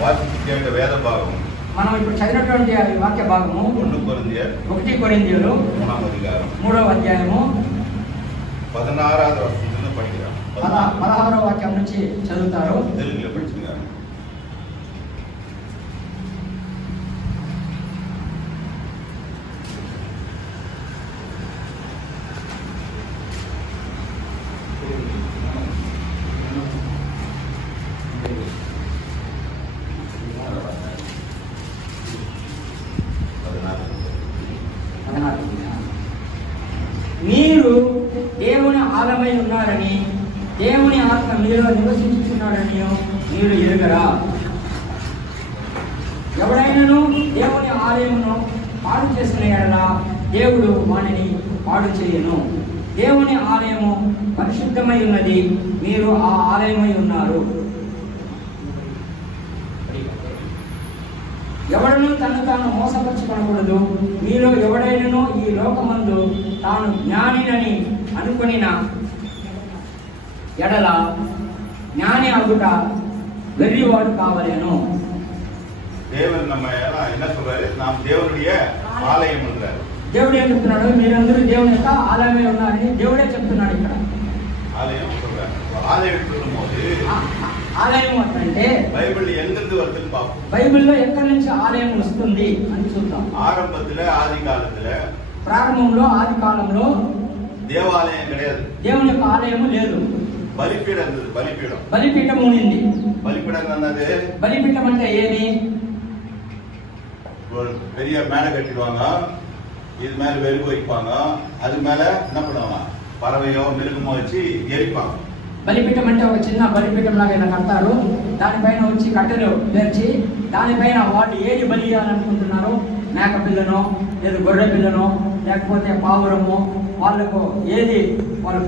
వాక్య వేద భాగం మనం ఇప్పుడు చదివినటువంటి వాక్య భాగము 1 కొరింథీయులు 3వ అధ్యాయము 16వ వాక్యం నుంచి చదువుతారు. తెలుగులో పడుతున్నారు. మీరు దేవుని ఆలమై ఉన్నారని, దేవుని ఆత్మ మీలో నివసించుతున్నారని మీరు ఎరుగరా? ఎవడైనాను దేవుని ఆలయమును పాడు చేసిన ఎడల దేవుడు వానిని పాడు చేయను. దేవుని ఆలయము పరిశుద్ధమై ఉన్నది, మీరు ఆ ఆలయమై ఉన్నారు. ఎవడను తను తాను మోసపరచుకొనకూడదు. మీలో ఎవడైనాను ఈ లోకమందు తాను జ్ఞానినని అనుకొనిన ఎడల జ్ఞాని అగుట వెర్రివాడు కావలేను. దేవుడు ఏం చెప్తున్నాడు? మీరందరూ దేవుని యొక్క ఆలయమే ఉన్నారని దేవుడే చెప్తున్నాడు. ఇక్కడ ఆలయం అంటే బైబిల్లో ఎక్కడి నుంచి ఆలయం వస్తుంది అని చూద్దాం. ప్రారంభంలో ఆది కాలంలో దేవాలయం கிடையாது. దేవుని యొక్క ఆలయం లేదు. బలిపీఠం ఉండింది. బలిపీఠం అంటే ఏది? பெரிய மேடை கட்டிடுவாங்க, இது மேல வெறுப்பு வைப்பாங்க, அது மேல என்ன பண்ணுவாங்க, பறவையோ மிருகமோ வச்சு எரிப்பாங்க. బలిపీఠం అంటే ఒక చిన్న బలిపీఠం లాగా కడతారు. దానిపైన వచ్చి కట్టెలు పేర్చి దానిపైన వాళ్ళు ఏది బలి చేయాలనుకుంటున్నారు, మేక పిల్లను లేదా గొర్రె పిల్లను లేకపోతే పావురము, వాళ్ళకు ఏది వాళ్ళు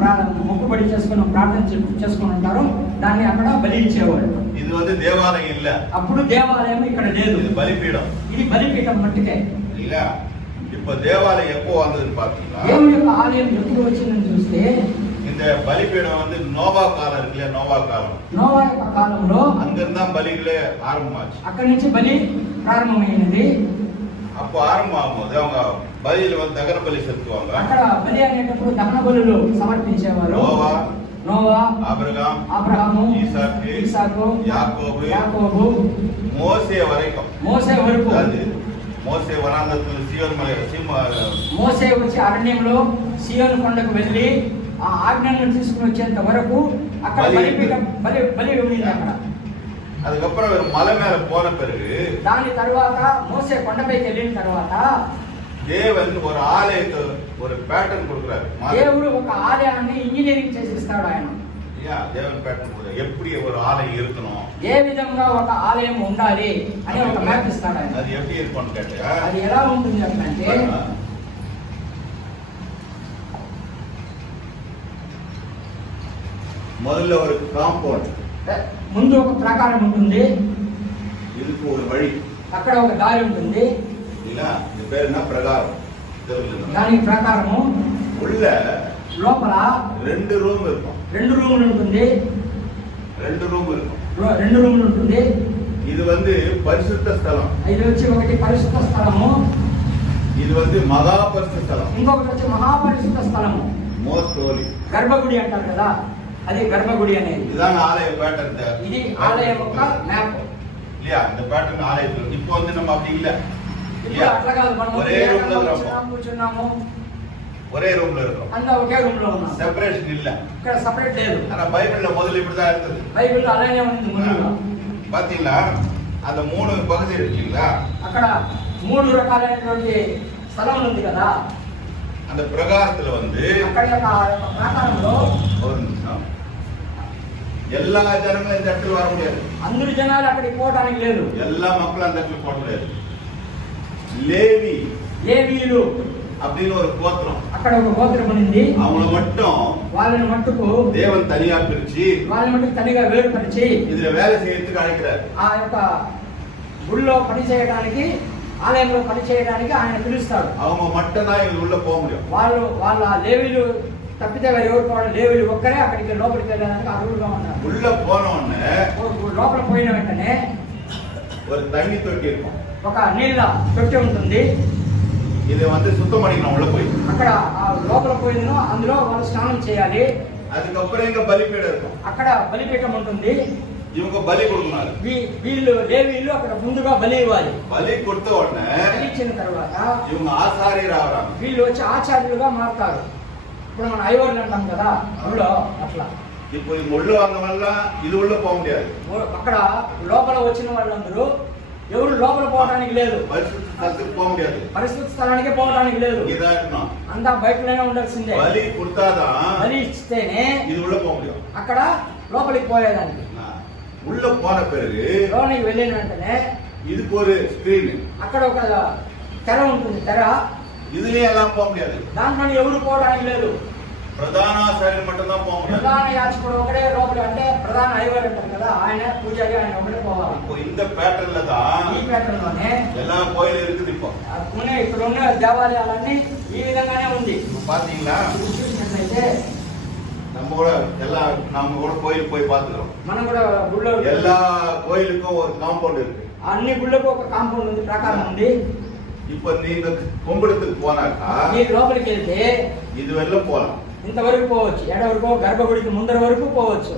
మొక్కుబడి చేసుకుని ప్రార్థన చేసుకుని ఉంటారో దాన్ని అక్కడ బలి ఇచ్చేవాడు. ఇది வந்து దేవాలయం இல்ல. అప్పుడు దేవాలయం ఇక్కడ లేదు. ఇది బలిపీఠం. ఇది బలిపీఠం మట్టుకే. இல்ல. இப்போ దేవాలయం எப்போ வந்ததுன்னு பாத்தீங்களா? దేవుని యొక్క ఆలయం ఎప్పుడు వచ్చిందని చూస్తే இந்த பலிபீடம் வந்து நோவா காலம் இருக்குல்ல, நோவா காலம். నోవా యొక్క కాలంలో அங்கிருந்தா பலிகளே ஆரம்பமாச்சு. అక్కడి నుంచి బలి ప్రారంభమైనది. அப்போ ஆரம்பமாகும்போது அவங்க బలిలు வந்து దహన బలి సెలుతువాங்க. అక్కడ బలి అనేటప్పుడు దహన బలులు సమర్పించేవారు. నోవా, అబ్రహాము, ఇసాకు, యాకోబు, మోసే వరకు. మోసే వనాంతరంలో సియోను మోసే వచ్చి అరణ్యంలో సియోను కొండకు వెళ్ళి ఆ ఆజ్ఞలను తీసుకుని వచ్చేంత వరకు అక్కడ బలి ఉండింది. అక్కడ அதுக்கப்புறம் மலை மேல போன பிறகு దాని తర్వాత మోసే కొండపైకి వెళ్ళిన తర్వాత தேவன் ஒரு ஆலயத்தை ஒரு பேட்டர்న్ கொடுக்கிறாரு. దేవుడు ఒక ఆలయాన్ని ఇంజనీరింగ్ చేసిస్తాడు. ఆయన தேவன் பேட்டர்ன் கொடுக்கிறாரு. எப்படி ஒரு ஆலயம் இருக்கணும், ఏ విధంగా ఒక ఆలయం ఉండాలి అని ఒక మ్యాప్ ఇస్తాడు ఆయన. అది எப்படி இருக்கும்னு கேட்டா అది ఎలా ఉంటుంది అంటే முதல்ல ஒரு காம்பவுண்ட், ముందు ఒక ప్రాకారం ఉంటుంది. இதுக்கு ஒரு வழி, అక్కడ ఒక దారి ఉంటుంది. இல்ல இது பேர் என்ன பிரகாரம். దానికి ప్రాకారము. உள்ள లోపల 2 రూమ్ இருக்கும். 2 రూములు ఉంటుంది. 2 రూమ్ இருக்கும். 2 రూములు ఉంటుంది. இது வந்து பரிசுத்த ஸ்தலம். ఇది వచ్చి ఒకటి పరిశుద్ధ స్థలము. ఇది வந்து మహా పరిశుద్ధ స్థలం. ఇంకొకటి వచ్చి మహా పరిశుద్ధ స్థలము. మోస్ట్ హోలీ. గర్భగుడి అంటారు కదా, అది గర్భగుడి అనేది. இதான் ஆலய பேட்டர்ன். ఇది ఆలయం యొక్క మ్యాప్. இல்லையா? இந்த பேட்டர்ன் ஆலயத்துல இப்போ வந்து நம்ம அப்படி இல்ல. ఇప్పుడు అట్లా కాదు. మనం ஒரே ரூம்ல కూర్చున్నాము, ஒரே రూమ్ లో இருக்கோம். అంతా ఒకే రూమ్ లో ఉన్నాం. సెపరేషన్ இல்ல. ఇక్కడ సెపరేట్ లేదు. ஆனா బైబిల్లో మొదలు இப்படி தான் இருந்தது. బైబిల్లో అలానే ఉంది ముందుగా. பாத்தீங்களா? அந்த 3 பகுதி இருக்குங்களா? అక్కడ 3 రకాలైనటువంటి స్థలం ఉంది కదా. அந்த பிரகாரத்துல வந்து అక్కడ ప్రాకారంలో ஒரு நிமிஷம், எல்லா ஜனங்களும் இந்த இடத்துல வர முடியாது. అందరు జనాలు అక్కడికి పోవడానికి లేదు. எல்லா மக்களும் அந்த இடத்துல போக முடியாது. లేవీయులు அப்படின்னு ஒரு கோத்திரம், అక్కడ ఒక గోత్రం ఉంది. அவங்கள மட்டும் వాళ్ళని మట్టుకు தேவன் தனியா பிரிச்சு వాళ్ళని మట్టుకు తనిగా వేరుపరిచి இதுல வேலை செய்யறதுக்கு அழைக்கிறார். ఆ యొక్క గుళ్ళో పని చేయడానికి, ఆలయంలో పని చేయడానికి ఆయన పిలుస్తాడు. அவங்க மட்டும் தான் இவங்க உள்ள போக முடியும். వాళ్ళ లేవీయులు తప్పితే వేరే ఎవరు పోవడం, లేవీయులు ఒక్కరే అక్కడికి లోపలికి వెళ్ళడానికి అర్హులుగా ఉన్నారు. உள்ள போன உடனே లోపల పోయిన వెంటనే ஒரு தண்ணி தொட்டி இருக்கும். ఒక నీళ్ళ తొట్టి ఉంటుంది. இது சுத்தம் பண்ணிக்கணும் உள்ள போய். అక్కడ లోపల పోయినను అందులో వాళ్ళు స్నానం చేయాలి. அதுக்கப்புறம் இங்க பலிபீடம் இருக்கும். అక్కడ బలిపీఠం ఉంటుంది. இவங்க பலி கொடுக்கணும். వీళ్ళు లేవీలు అక్కడ ముందుగా బలి ఇవ్వాలి. బలి கொடுத்த உடனே బలి ఇచ్చిన తర్వాత இவங்க ஆசாரியர் ஆவறாங்க. వీళ్ళు వచ్చి ఆచార్యులుగా మారుతారు. ఇప్పుడు మనం ఐవర్లు అంటాం కదా అందులో అట్లా. இப்போ இங்க உள்ள வந்தவங்க இது உள்ள போக முடியாது. అక్కడ లోపల వచ్చిన వాళ్ళందరూ ఎవరు లోపల పోవడానికి లేదు. పరిశుద్ధ స్థలానికి పోవడానికి లేదు. అంతా బయటలోనే ఉండాల్సిందే. బలి கொடுத்தாதா బలి ఇస్తేనే ఇది உள்ள போக முடியும். అక్కడ లోపలికి పోయేదానికి. உள்ள போன பிறகு లోనికి వెళ్ళిన వెంటనే இதுக்கு ஒரு ஸ்கிரீன். అక్కడ ఒక తెర ఉంటుంది. తెర இதுலயே எல்லாம் போக முடியாது. దాంట్లో ఎవరు పోవడానికి లేదు. ప్రధానాచార్యులు மட்டும்தான் போக முடியும். ప్రధాన యాజకుడు ఒకడే లోపల అంటే ప్రధాన ఐవర్ అంటారు కదా ఆయన పూజారి ఆయన ఒకటే పోవాలి. இப்போ இந்த பேட்டர்ன்ல தான் ఈ ప్యాటర్న్ లోనే எல்லா கோயிலும் இருக்குது. இப்போ ఇక్కడ ఉన్న దేవాలయాలన్నీ ఈ విధంగానే ఉంది. பாத்தீங்களா? చూసినట్లయితే நம்ம கூட கோயில் போய் பார்த்துக்கிறோம். మనం కూడా గుళ్ళో எல்லா கோயிலுக்கும் ஒரு காம்பவுண்ட் இருக்கு. అన్ని గుళ్ళకు ఒక కాంపౌండ్ ఉంది, ప్రాకారం ఉంది. இப்போ நீங்க கும்பிடத்துக்கு போனாக்கா మీరు లోపలికి వెళ్తే இது வெல்ல போலாம். ఇంతవరకు పోవచ్చు. ఎడ వరకు గర్భగుడికి ముందర వరకు పోవచ్చు.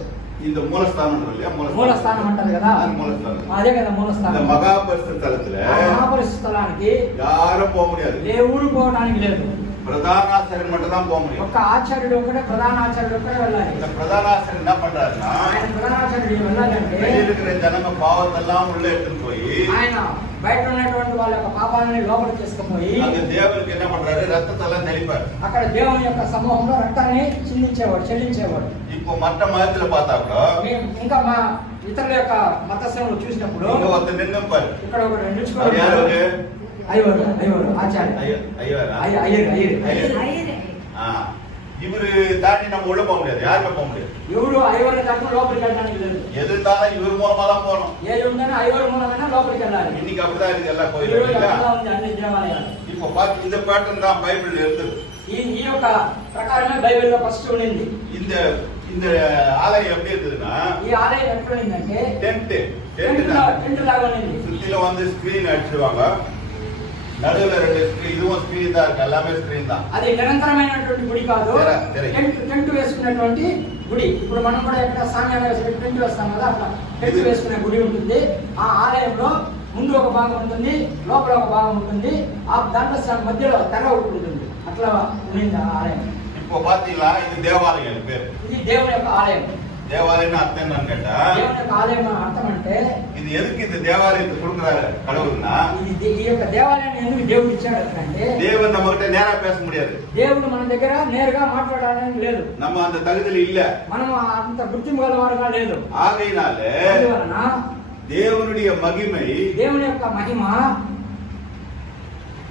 இந்த மூலஸ்தானம் இல்லையா? మూలస్థానం అంటారు కదా, மூலஸ்தானம். అదే కదా మూలస్థానం. இந்த மகாபரிசுத்த தலத்துல మహాపరిశుద్ధ స్థలానికి யாரும் போக முடியாது. ఎవరు పోవడానికి లేదు. பிரதானாச்சாரியன் மட்டும் தான் போக முடியும். ఒక్క ఆచార్యుడు ఒకటే, ప్రధాన ఆచార్యుడు ఒకటే వెళ్ళాలి. இந்த பிரதானாச்சாரியன் என்ன பண்றாருன்னா ఆయన ప్రధాన ఆచార్యుడు వెళ్ళాలంటే இருக்கிற జనమ பாவத்தெல்லாம் உள்ள எடுத்துட்டு போய் ఆయన బయట ఉన్నటువంటి వాళ్ళ యొక్క పాపాలని లోపలికి తీసుకుపోయి அந்த தேவனுக்கு என்ன பண்றாரு? ரத்தத்தெல்லாம் தெளிப்பாரு. అక్కడ దేవుని యొక్క సమూహంలో రక్తాన్ని చిందించేవాడు, చెల్లించేవాడు. இப்போ மற்ற மதத்துல பார்த்தா கூட ఇంకా మా ఇతరుల యొక్క మతస్థానం చూసినప్పుడు ஒருத்தர் நின்னுப்பாரு. ఇక్కడ ఒకడు నిలుచుకోవాలి. ఆచార్య இவரு தாண்டி நம்ம உள்ள போக முடியாது. யாருமே போக முடியாது. ఎవరు ఐవర్ దాకా లోపలికి వెళ్ళడానికి లేదు. எது இருந்தாலும் இவர் மூலமா தான் போகணும். ఏది ఉందన్నా ఐవర్ మూలంగానే లోపలికి వెళ్ళాలి. இன்னைக்கு அப்படிதான் இருக்கு எல்லா ఉంది అన్ని దేవాలయాలు. இப்போ பாத்து இந்த பேட்டர்ன் தான் பைபிள்ல இருந்தது. ఈ యొక్క ప్రకారమే బైబిల్లో ఫస్ట్ ఉండింది. இந்த இந்த ஆலயம் எப்படி இருந்ததுன்னா ఈ ఆలయం ఎట్లా ఉందంటే టెంట్ లాగా ఉంది. சுத்தில ஸ்கிரீன் அடிச்சுவாங்க. நடுவுல ரெண்டு ஸ்கிரீன், இதுவும் ஸ்கிரீன் தான் இருக்கு. எல்லாமே ஸ்கிரீன் தான். అది నిరంతరమైనటువంటి గుడి కాదు. టెంట్ వేసుకున్నటువంటి గుడి. ఇప్పుడు మనం కూడా ఎక్కడ సామ్యాలు వేసుకుని టెంట్ వేస్తాం కదా, అట్లా టెంట్ వేసుకునే గుడి ఉంటుంది. ఆ ఆలయంలో ముందు ఒక భాగం ఉంటుంది, లోపల ఒక భాగం ఉంటుంది. ఆ దాంట్లో మధ్యలో తెర ఒకటి ఉంటుంది. అట్లా ఉండింది ఆ ఆలయం. இப்போ பாத்தீங்களா? இது தேவாலயம் பேர். ఇది దేవుని యొక్క ఆలయం. தேவாலயம் அர்த்தம் என்னன்னு கேட்டா దేవుని యొక్క ఆలయం అర్థం అంటే இது எதுக்கு இந்த தேவாலயத்தை கொடுக்குறாரு கடவுள்னா ఈ యొక్క దేవాలయాన్ని ఎందుకు దేవుడు ఇచ్చాడు అంటే தேவன் நம்ம கிட்ட நேரா பேச முடியாது. దేవుడు మన దగ్గర నేరుగా మాట్లాడడానికి లేదు. நம்ம அந்த தகுதியில இல்ல. మనం అంత గుర్తింపు గలవారుగా లేదు. ஆகையினாலே தேவனுடைய மகிமை, దేవుని యొక్క మహిమ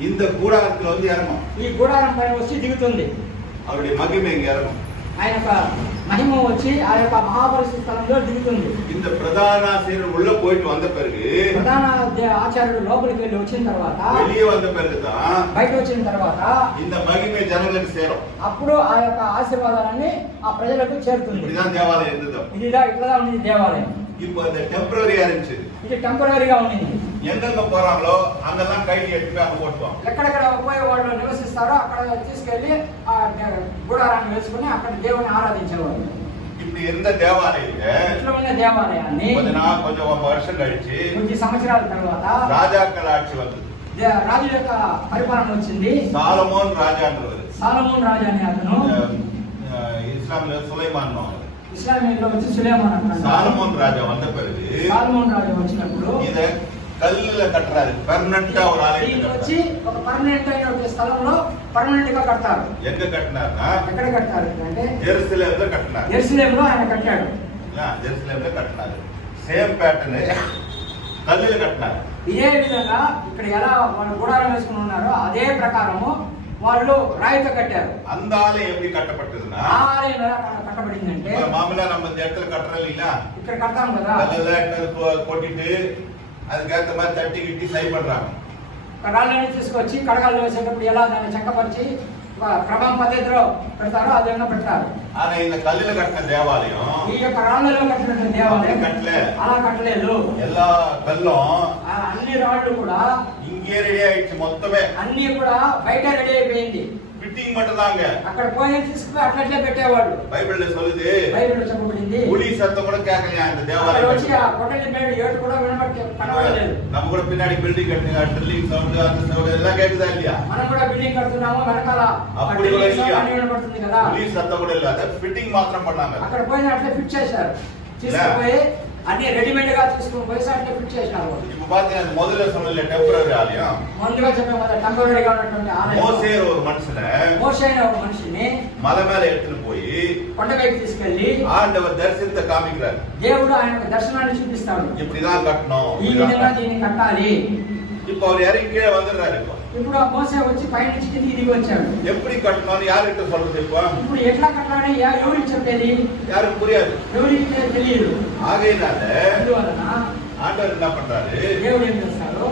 இந்த கூடாரத்துல இறங்கும். ఈ గుడారం పైన వచ్చి దిగుతుంది. அவருடைய மகிமை இங்க இறங்கும். ఆయన యొక్క మహిమ వచ్చి ఆ యొక్క మహాపరిశుద్ధ స్థలంలో దిగుతుంది. இந்த பிரதான ஆசிரியர் உள்ள போயிட்டு வந்த பிறகு, ప్రధాన ఆచార్యుడు లోపలికి వెళ్ళి వచ్చిన తర్వాత, வெளியே வந்த பிறகுதான் బయట వచ్చిన తర్వాత இந்த మహిமை జనాలకు சேரும். అప్పుడు ఆ యొక్క ఆశీర్వాదాలన్నీ ఆ ప్రజలకు చేరుతుంది. இதுதான் தேவாலயம் இருந்தது. ఇదిదా ఇట్లా ఉంది దేవాలయం. இப்போ இந்த டெம்பரரியா இருந்துச்சு. ఇది టెంపరరీగా ఉండింది. எங்கெங்க போறாங்களோ அங்கெல்லாம் கைடி எடுத்து அங்க போட்டுவாங்க. ఎక్కడెక్కడ పోయే వాళ్ళు నివసిస్తారో అక్కడ తీసుకెళ్లి ఆ గుడారాన్ని వేసుకుని అక్కడ దేవుని ఆరాధించేవారు. இப்படி இருந்த தேவாலயத்தை ఇట్లా ఉన్న దేవాలయాన్ని கொஞ்சம் வருஷம் கழிச்சு కొన్ని సంవత్సరాల తర్వాత ராஜாக்கள் ஆட்சி வந்தது. రాజు యొక్క పరిపాలన వచ్చింది. சாலமோன் ராஜான்றவர். సాలమోన్ రాజు అనే అతను இஸ்லாமில சுலைமான். ఇస్లామియలో వచ్చి సులైమాన్ అంటారు. சாலமோன் ராஜா வந்த பிறகு సాలమోన్ రాజు వచ్చినప్పుడు இத కల్లుల కట్టరారు. పర్మనెంట్గా ఒక ఆలయం వచ్చి ఒక పర్మనెంట్ అయిన ఒక స్థలంలో పర్మనెంట్ గా కడతారు. ఎక్కడ కట్టినారా? ఎక్కడ కట్టారు అంటే జెరూసలేంలో కట్టినారు. జెరూసలేంలో ఆయన కట్టాడు. జెరూసలేంలో కట్టినారు. సేమ్ ప్యాటర్న్ కల్లులు కట్టినారు. ఇదే విధంగా ఇక్కడ ఎలా వాళ్ళు గుడారం వేసుకుని ఉన్నారో అదే ప్రకారము వాళ్ళు రాయితో కట్టారు. அந்த ஆலயம் எப்படி கட்டப்பட்டதுன்னா ஆலயம் ఎలా కట్టబడిందంటే మామూలుగా நம்ம இந்த இடத்துல கட்டறல இல்ல, ఇక్కడ కడతాం కదా, கல்லெல்லாம் கொட்டிட்டு அதுக்கேற்ற மாதிரி தட்டி கிட்டி சரி பண்றாங்க. రాళ్ళని తీసుకొచ్చి కడగాల్లో వేసేటప్పుడు ఎలా దాన్ని చక్కపరిచి క్రమం పద్ధతిలో పెడతారో అదే పెడతారు. ஆனா இந்த கல்லுல கட்டின தேவாலயம் ఈ యొక్క రాళ్లలో కట్టినటువంటి దేవాలయం கட்டல, అలా కట్టలేదు. எல்லா కల్லும் అన్ని రాళ్ళు కూడా இங்கே ரெடி ஆயிடுச்சு மொத்தமே. అన్ని కూడా బయట రెడీ అయిపోయింది. ஃபிட்டிங் மட்டும் தாங்க. అక్కడ పోయి తీసుకుని అట్లట్లే పెట్టేవాళ్ళు. బైబిల్లో சொல்லுது, బైబిల్లో చెప్పబడింది, புலி சத்தம் கூட கேட்கலையா இந்த అక్కడ தேவாலயம் వచ్చి ఆ కొట్టలి మేడు ఏడు కూడా కనబడలేదు. நம்ம கூட பின்னாடி பில்டிங் கட்டுங்க, ட்ரில்லிங் சவுண்ட் அந்த சவுண்ட் எல்லாம் கேக்குதா இல்லையா? మనం కూడా బిల్డింగ్ కడుతున్నాము, వెనకాల அப்படி கூட இல்லையா? వినబడుతుంది కదా. புலி சத்தம் கூட இல்ல, அத ஃபிட்டிங் மாத்திரம் பண்ணாங்க. అక్కడ పోయి అట్లే ఫిట్ చేశారు. తీసుకుపోయి అన్ని రెడీమేడ్ గా తీసుకుని పోయి అట్లే ఫిట్ చేశారు. இப்ப பாத்தீங்கன்னா முதல்ல சொன்னல டெம்பரரி ஆலயம், ముందుగా చెప్పే మొదట టెంపరరీగా ఉన్నటువంటి ఆలయం. మోసే ஒரு மனுஷனை మోషే అనే ఒక మనిషిని மலை மேல எடுத்துட்டு போయి కొండపైకి తీసుకెళ్లి ஆண்டவர் தரிசனத்தை காமிக்கிறார். దేవుడు ఆయనకు దర్శనాన్ని చూపిస్తాడు. இப்படிதான் கட்டணும், ఈ విధంగా దీన్ని కట్టాలి. இப்ப அவர் இறங்கி கீழே வந்துடுறாரு. ఇప్పుడు ఆ మోసే వచ్చి పైనుంచి కిందికి దిగి వచ్చాడు. எப்படி கட்டணும்னு யாருக்கிட்ட சொல்றது? ఇప్పుడు ఎట్లా కట్టాలని ఎవరికి చెప్పేది? யாருக்கு புரியாது, ఎవరికి తెలియదు. ஆகையினால అందువలన ஆண்டவர் என்ன பண்றாரு, దేవుడు ఏం చేస్తాడు,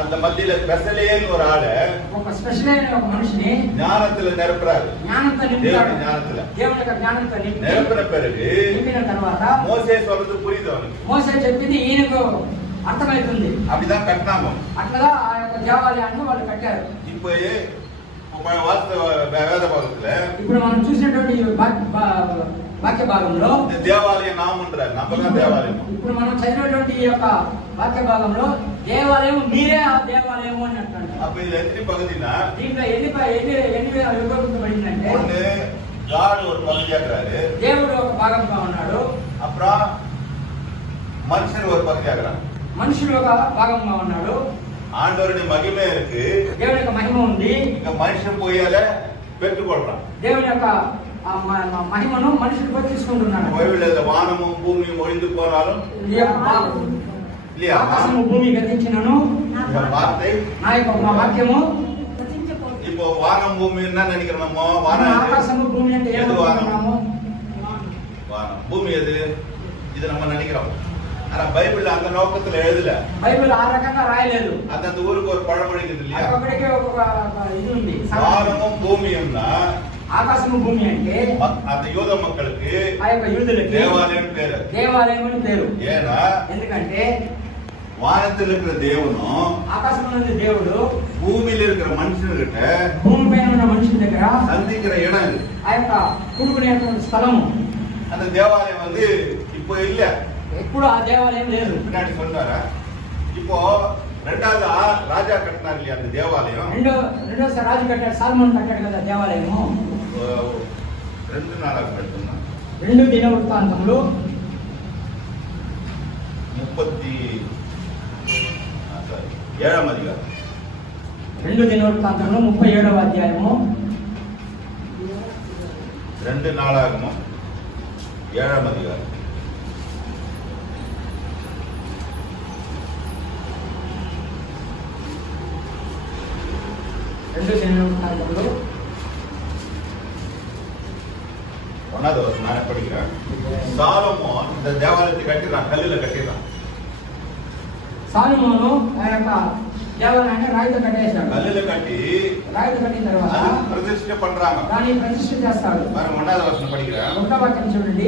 அந்த மத்தியில பெசலேன்னு ஒரு ஆளை ఒక స్పెషల్ అయిన ఒక మనిషిని ஞானத்துல நிரப்புறாரு. జ్ఞానంతో నింపుతాడు. దేవుని ஞானத்துல దేవుని యొక్క జ్ఞానంతో நிரப்பின பிறகு నింపిన తర్వాత மோசே சொல்றது புரியுது அவனுக்கு. మోసే చెప్పింది ఈయనకు అర్థమవుతుంది. அப்படிதான் కట్టినాము. అట్లా ఆ యొక్క దేవాలయాన్ని వాళ్ళు కట్టారు. இப்போ வேத భాగத்துல ఇప్పుడు మనం చూసినటువంటి వాక్య భాగంలో இந்த தேவாலயம் நாமன்றார், நம்ம தான் தேவாலயம். ఇప్పుడు మనం చదివినటువంటి ఈ యొక్క వాక్య భాగంలో దేవాలయం మీరే ఆ దేవాలయం అని అంటారు. அப்ப இதுல எத்தனை பகுதினா, దీంట్లో ఎన్ని విభజించబడిందంటే, ஒண்ணு காட் ஒரு பகுதியாக்குறாரு, దేవుడు ఒక భాగంగా ఉన్నాడు, அப்புறம் மனுஷன் ஒரு பகுதியாக்குறான், మనుషుడు ఒక భాగంగా ఉన్నాడు, ஆண்டவருடைய மகிமை இருக்கு, దేవుని యొక్క మహిమ ఉంది, இங்க மனுஷன் போய் அதை பெற்றுக்கொள்றான். దేవుని యొక్క మహిమను మనుషుడు పోయి తీసుకుంటున్నాడు. బైబిల్లో వానமும் பூமியும் ஒழிந்து போனாலும் இல்லையா, ఆకాశము భూమి గతించినను வார்த்தை నా యొక్క వాక్యము. இப்போ வானம் பூமி என்ன நினைக்கிறோம் நம்ம? வானம் ఆకాశము భూమి అంటే எது வானம்? ఏమనుకుంటున్నాము? வானம் பூமி எது? இது நம்ம நினைக்கிறோம். ஆனா பைபிள்ல அந்த நோக்கத்துல எழுதல. బైబిల్ ఆ రకంగా రాయలేదు. அந்த ஊருக்கு ஒரு பழமொழி இருக்குது இல்லையா, ఒక్కొక్కడికి ఒక్కొక్క ఇది ఉంది. வானமும் பூமியும்னா ఆకాశము భూమి అంటే அந்த யூத மக்களுக்கு ఆ యొక్క యూదులకి தேவாலயம் பேரு. దేవాలయం అని పేరు. ஏன்னா ఎందుకంటే வானத்தில் இருக்கிற தேவனும் ఆకాశంలో ఉన్న దేవుడు பூமியில இருக்கிற மனுஷன்கிட்ட భూమి పైన ఉన్న మనుషుల దగ్గర சந்திக்கிற இடம் இது. ఆ యొక్క కూడుకునేటువంటి స్థలము. அந்த தேவாலயம் வந்து இப்போ இல்ல, ఎప్పుడు ఆ దేవాలయం లేదు. பின்னாடி சொன்னாரா? இப்போ ரெண்டாவது ராஜா கட்டினார் இல்லையா அந்த தேவாலயம், రెండోసారి రాజు కట్టాడు, సాల్మోన్ కట్టాడు కదా దేవాలయము. 2 நாளாக கட்டுனா 2 దినవృత్తాంతములు 37వ అధ్యాయం. 2 దినవృత్తాంతములు 37వ అధ్యాయము. 2 நாளாகமும் 7వ అధ్యాయం. రెండు దినవృత్తాంతములు 1வது வசனம் நான் படிக்கிறேன். சாலமோன் இந்த தேவாலயத்தை கட்டினான், கல்லுல கட்டினான். సాలొమోను ఆ యొక్క దేవాలయాన్ని రాయితో కట్టేశాడు. కల్లుల కట్టి రాయితో కట్టిన తర్వాత ప్రతిష్ఠ పண்றாங்க. దాన్ని ప్రతిష్ఠ చేస్తాడు. మనం 1வது వచనం படிக்கிறேன். 1వ వాక్యం చూడండి.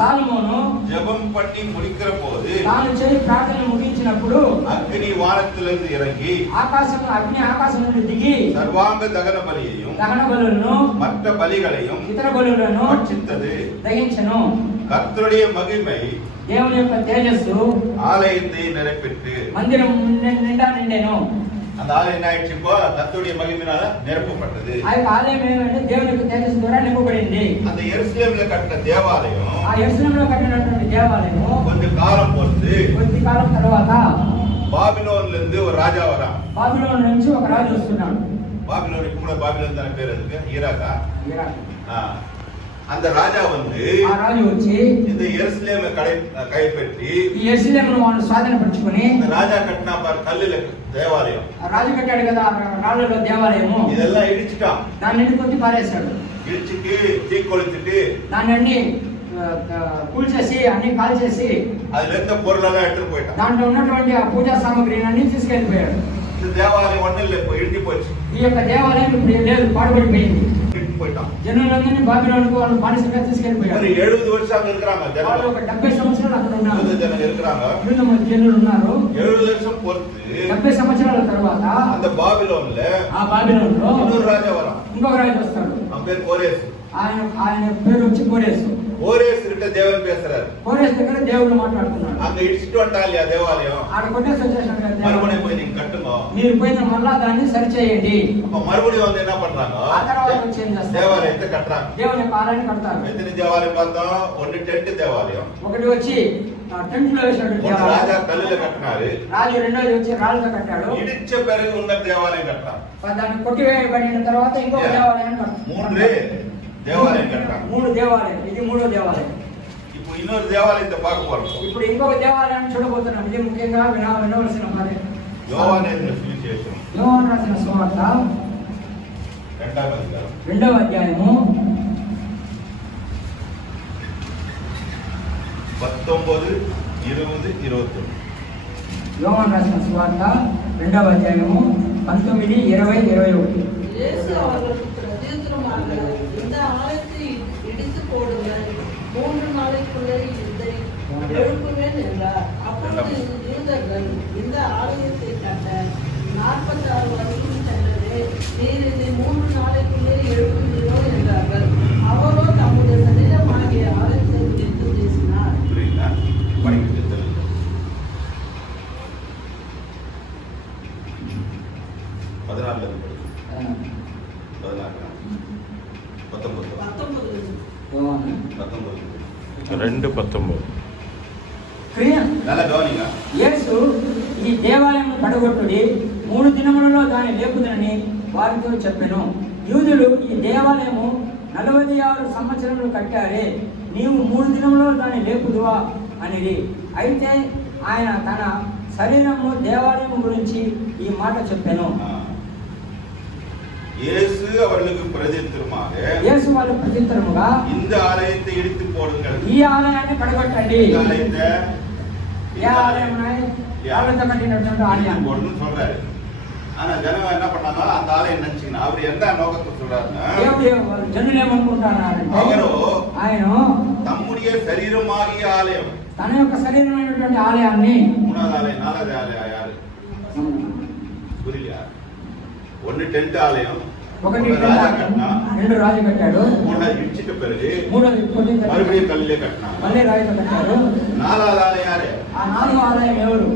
సాలమోను జెబం பண்ணி முடிக்கிற போது తాను చేయి ప్రార్థన ముగించినప్పుడు అగ్ని వానத்திலிருந்து இறங்கி అగ్ని ఆకాశం నుండి దిగి సర్వాంగ దహన బలియையும் దహన బలులను மற்ற பலிகளையும் ఇతర బలులను భక్షించது. దహించెను. கர்த்தருடைய மகிமை దేవుని యొక్క తేజస్సు ஆலயத்தை நிரப்பிட்டு మందిరం నిండా నిండెను. அந்த ஆலயம் என்ன ஆயிடுச்சு? இப்போ கர்த்தருடைய மகிமையினால நிரப்பப்பட்டது. ఆ యొక్క ఆలయం ఏమంటే దేవుని యొక్క తేజస్సు ద్వారా నింపబడింది. அந்த எருசலேம்ல கட்டின தேவாலயம் ఆ యెరూషలేములో కట్టినటువంటి దేవాలయము கொஞ்ச కాలం పొంది కొద్ది కాలం తర్వాత பாபிலோன்ல இருந்து ஒரு ராஜா வரான். బాబిలోను నుంచి ఒక రాజు వస్తున్నాడు. பாபிலோன் இப்ப கூட பாபிலோன் தான பேர் அதுக்கு, ஈராக்கா? ఇరాక్. அந்த ராஜா வந்து ఆ రాజు వచ్చి இந்த எருசலேமை கைப்பற்றி ఈ యెరూషలేమును వాళ్ళు స్వాధీనపరచుకొని இந்த ராஜா கட்டினா பாரு கல்லுல தேவாலயம், ఆ రాజు కట్టాడు కదా ఆ రాళ్ళలో దేవాలయము, இதெல்லாம் இடிச்சுட்டான். దాన్ని అన్ని కొట్టి పారేశాడు. இடிச்சுட்டு தீ கொளுத்திட்டு దాన్ని అన్ని కూల్చేసి అన్ని కాల్చేసి அதுல இருந்த பொருளெல்லாம் எடுத்துட்டு போயிட்டான். దాంట్లో ఉన్నటువంటి ఆ పూజా సామాగ్రిని అన్ని తీసుకెళ్లిపోయాడు. இந்த தேவாலயம் ஒன்றும் இல்லை, இப்போ இடிஞ்சு போச்சு. ఈ యొక్క దేవాలయం ఇప్పుడు లేదు, పాడుపడిపోయింది. இடிஞ்சு போயிட்டான். జనులందరినీ బాబిలోనుకు వాళ్ళు బానిసగా తీసుకెళ్ళిపోయారు. మరి 70 வருஷம் అక్కడ இருக்கிறாங்க వాళ్ళు జనాలు. ఒక 70 సంవత్సరాలు అక్కడ ఉన్నారు. యూద జనం இருக்கிறாங்க. యూద జనులు ఉన్నారు. 70 வருஷம் பொறுத்து 70 సంవత్సరాల తర్వాత அந்த பாபிலோன்ல ఆ బాబిలోనులో இன்னொரு ராஜா வரான். ఇంకొక రాజు వస్తాడు. அவன் பேர் கோரேஸ். ఆయన పేరు వచ్చి కోరేసు. கோரேஸ் கிட்ட தேவன் பேசுறாரு. కోరేసు దగ్గర దేవుడు మాట్లాడుతున్నాడు. அங்க இடிச்சிட்டு வந்துட்டா இல்லையா தேவாலயம், ఆడ కొట్టేసి వచ్చేసాడు కదా దేవుడు. மறுபடியும் போய் நீங்க கட்டுங்க. మీరు పోయిన మళ్ళా దాన్ని సరిచేయండి. அப்ப மறுபடியும் வந்து என்ன பண்றாங்க, ఆ తర్వాత వచ్చి ఏం చేస్తారు? தேவாலயத்தை கட்டுறாங்க. దేవుని యొక్క ఆలయాన్ని కడతారు. எத்தனை தேவாலயம் பார்த்தோம்? ஒன்னு டென்ட் தேவாலயம், ఒకటి వచ్చి టెంట్ లో వేసాడు ஒன்னு ராஜா கல்லுல கட்டினாரு, రాజు రెండోది వచ్చి రాళ్ళతో కట్టాడు. இடிச்ச பிறகு உன்ன தேவாலயம் கட்டுறான். దాన్ని కొట్టివేయబడిన తర్వాత ఇంకొక దేవాలయాన్ని కడతారు. மூன்று தேவாலயம் கட்டுறான். 3 దేవాలయం. ఇది 3వ దేవాలయం. இப்போ இன்னொரு தேவாலயத்தை பார்க்க போறோம். ఇప్పుడు ఇంకొక దేవాలయాన్ని చూడబోతున్నాం. ఇది ముఖ్యంగా వినవలసిన మాట. யோவான் எழுதின சுவிசேஷம் యోహాను రాసిన సువార్త 2వ అధ్యాయం 2వ అధ్యాయము 19, 20, 21. యోహాను రాసిన సువార్త 2వ అధ్యాయము 19, 20, 21. இயேசு அவர்களுக்கு பிரதியுத்தரமாக, இந்த ஆலயத்தை இடித்து போடுங்கள், 3 நாளைக்குள்ளே இதை எழுப்புவேன் என்றார். அப்பொழுது யூதர்கள், இந்த ஆலயத்தை கட்ட 46 வருஷம் சென்றது, நீர் இதை 3 நாளைக்குள்ளே எழுப்புகிறோ என்றார்கள். அவரோ தம்முடைய சரீரமாகிய ஆலயத்தை குறித்து பேசினார். புரியுதா? படிக்கிறது தெரியல. 14 இருந்து படி. 14, 19, యోహాను 19. 2:19. ప్రియ நல்லா கவனிங்க. యేసు ఈ దేవాలయం పడగొట్టుడి 3 దినములలో దాన్ని లేపుదనని వారితో చెప్పెను. యూదులు ఈ దేవాలయము 46 సంవత్సరములు కట్టారే, నీవు 3 దినములలో దాన్ని లేపుదువా అనేది. అయితే ఆయన తన శరీరము దేవాలయం గురించి ఈ మాట చెప్పెను. இயேசு அவர்களுக்கு பிரதியுத்தரமாக, యేసు వాళ్ళు ప్రత్యుత్తరముగా, இந்த ஆலயத்தை இடித்து போடுங்கள். ఈ ఆలయాన్ని పడగొట్టండి. இந்த ஆலயத்தை ఏ ఆలయం రాళ్ళతో కట్టినటువంటి ఆలయాన్ని போடணும்னு சொல்றாரு. ஆனா ஜனங்க என்ன பண்ணாங்க, அந்த ஆலயம் நினைச்சீங்கன்னா அவர் எந்த நோக்கத்தை சொல்றாருன்னா, దేవుడు జనులు ఏమనుకుంటున్నారంటే ఆయన தம்முடைய சரீரமாகிய ஆலயம். తన యొక్క శరీరమైనటువంటి ఆలయాన్ని 3வது ஆலயம் 4வது ஆலயம் யாரு புரியலையா? ஒன்னு டென்ட் ஆலயம், ఒకటి ஒரு ராஜா கட்டினா, 2 రాజు కట్టాడు, 3வது இடிச்சிட்ட பிறகு 3வது కొట్టి மறுபடியும் கல்லிலே கட்டினாங்க. మళ్ళీ రాజు కట్టాడు. 4வது ஆலயம் யாரு? ఆ 4వ ఆలయం ఎవరు?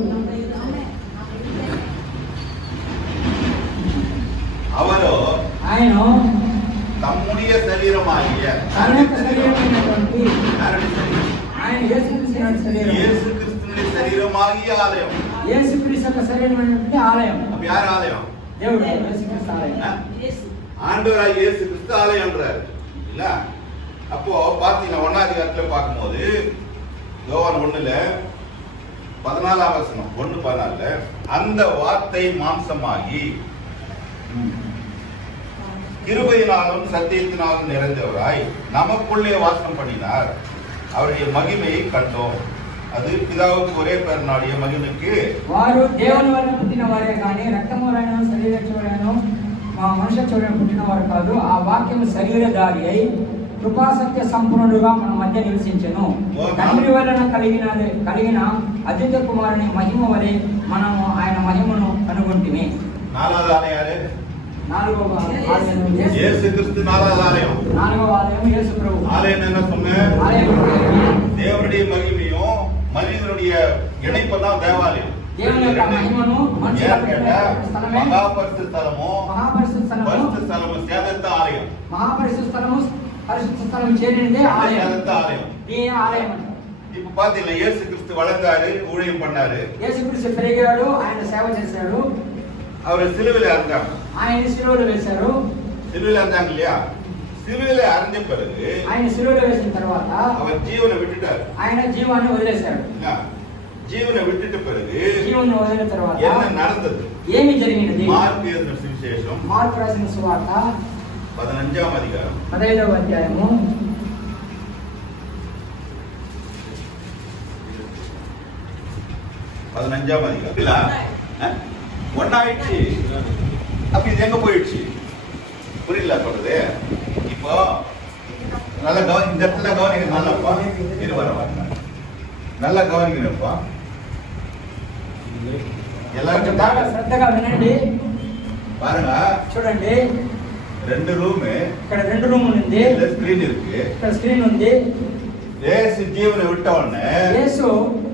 அவரோ ఆయన தம்முடைய சரீரமாகிய, తన యొక్క శరీరమైనటువంటి யாருடைய சரீரம்? ఆయన యేసుక్రీస్తు శరీరం, இயேசு கிறிஸ்துவின் சரீரமாகிய ஆலயம். యేసుక్రీస్తు యొక్క శరీరమైనటువంటి ఆలయం. அப்ப யார் ஆலயம்? దేవుడు యేసుక్రీస్తు ఆలయం. இயேசு ஆண்டவராய் இயேசு கிறிஸ்து ஆலயம்ன்றாரு இல்ல? அப்போ பாத்தீங்கன்னா 1வது அதிகாரத்துல பார்க்கும்போது யோவான் 1ல 14ஆம் வசனம் 1:14, அந்த வார்த்தை மாம்சமாகி கிருபையினாலும் சத்தியத்தினாலும் நிறைந்தவராய் நமக்குள்ளே வாசம் பண்ணினார், அவருடைய மகிமையை கண்டோம். அது பிதாவுக்கு ஒரே பேரனாடிய மகிமைக்கு. వారు దేవుని వలన పుట్టిన వారే కానీ రక్తములైన శరీరచుడైన మనుష్య చూడని పుట్టిన వారు కాదు. ఆ వాక్యము శరీరధారి అయి కృపాసత్య సంపూర్ణుడుగా మన మధ్య నివసించెను. తండ్రి వలన కలిగిన అద్విత కుమారుని మహిమ వలె మనము ఆయన మహిమను కనుగొంటిమి. 4வது ஆலயம் யாரு? 4వ ఆలయం இயேசு கிறிஸ்து 4வது ஆலயம். 4వ ఆలయం యేసు ప్రభు ஆலயம் என்ன சொன்னேன்? ఆలయం. தேவனுடைய மகிமையும் மனிதனுடைய இணைப்பு தான் தேவாலயம். దేవుని యొక్క మహిమను మనుషుల స్థలమే மகாபரிசுத்த ஸ்தலமும் మహాపరిశుద్ధ స్థలము. பரிசுத்த ஸ்தலமும் சேர்ந்த ஆலయం. మహాపరిశుద్ధ స్థలము పరిశుద్ధ స్థలం చేరినదే ఆలయం. சேர்ந்த ஆலயம். ఈ ఆలయం అంటే இப்ப பாத்தீங்களா, இயேசு கிறிஸ்து வளர்ந்தாரு, ஊழியம் பண்ணாரு, యేసుక్రీస్తు పెరిగాడు, ఆయన సేవ చేశాడు, அவர் சிலுவையில அறைஞ்சாங்க. ఆయన శిలువలో వేశారు. சிலுவையில அறைஞ்சாங்க இல்லையா? சிலுவையில அறைஞ்ச பிறகு ఆయన శిలువలో వేసిన తర్వాత அவர் ஜீவனை விட்டுட்டாரு. ఆయన జీవాన్ని వదిలేశాడు. இல்லையா? ஜீவனை விட்டுட்ட பிறகு జీవన్ని వదిలిన తర్వాత என்ன நடந்தது? ఏమి జరిగినది? మార్కు எழுதின சுவிசேஷம் మార్కు రాసిన సువార్త 15వ அதிகாரம் 15వ అధ్యాయము 15వ அதிகாரம் இல்ல? ஒன்னாயிடுச்சு. அப்ப இது எங்க போயிடுச்சு? புரியல சொல்றது. இப்போ நல்ல இந்த இடத்துல கவனிக்க நல்லப்பா. இது வர நல்லா கவனிக்கணும்ப்பா. எல்லாருக்கும் బాగా శ్రద్ధగా వినండి. பாருங்க, చూడండి. 2 రూమ్, ఇక్కడ 2 రూములు ఉంది. స్క్రీన్ இருக்கு. ఇక్కడ స్క్రీన్ ఉంది. యేసు జీవన విట్ట ఉடனே యేసు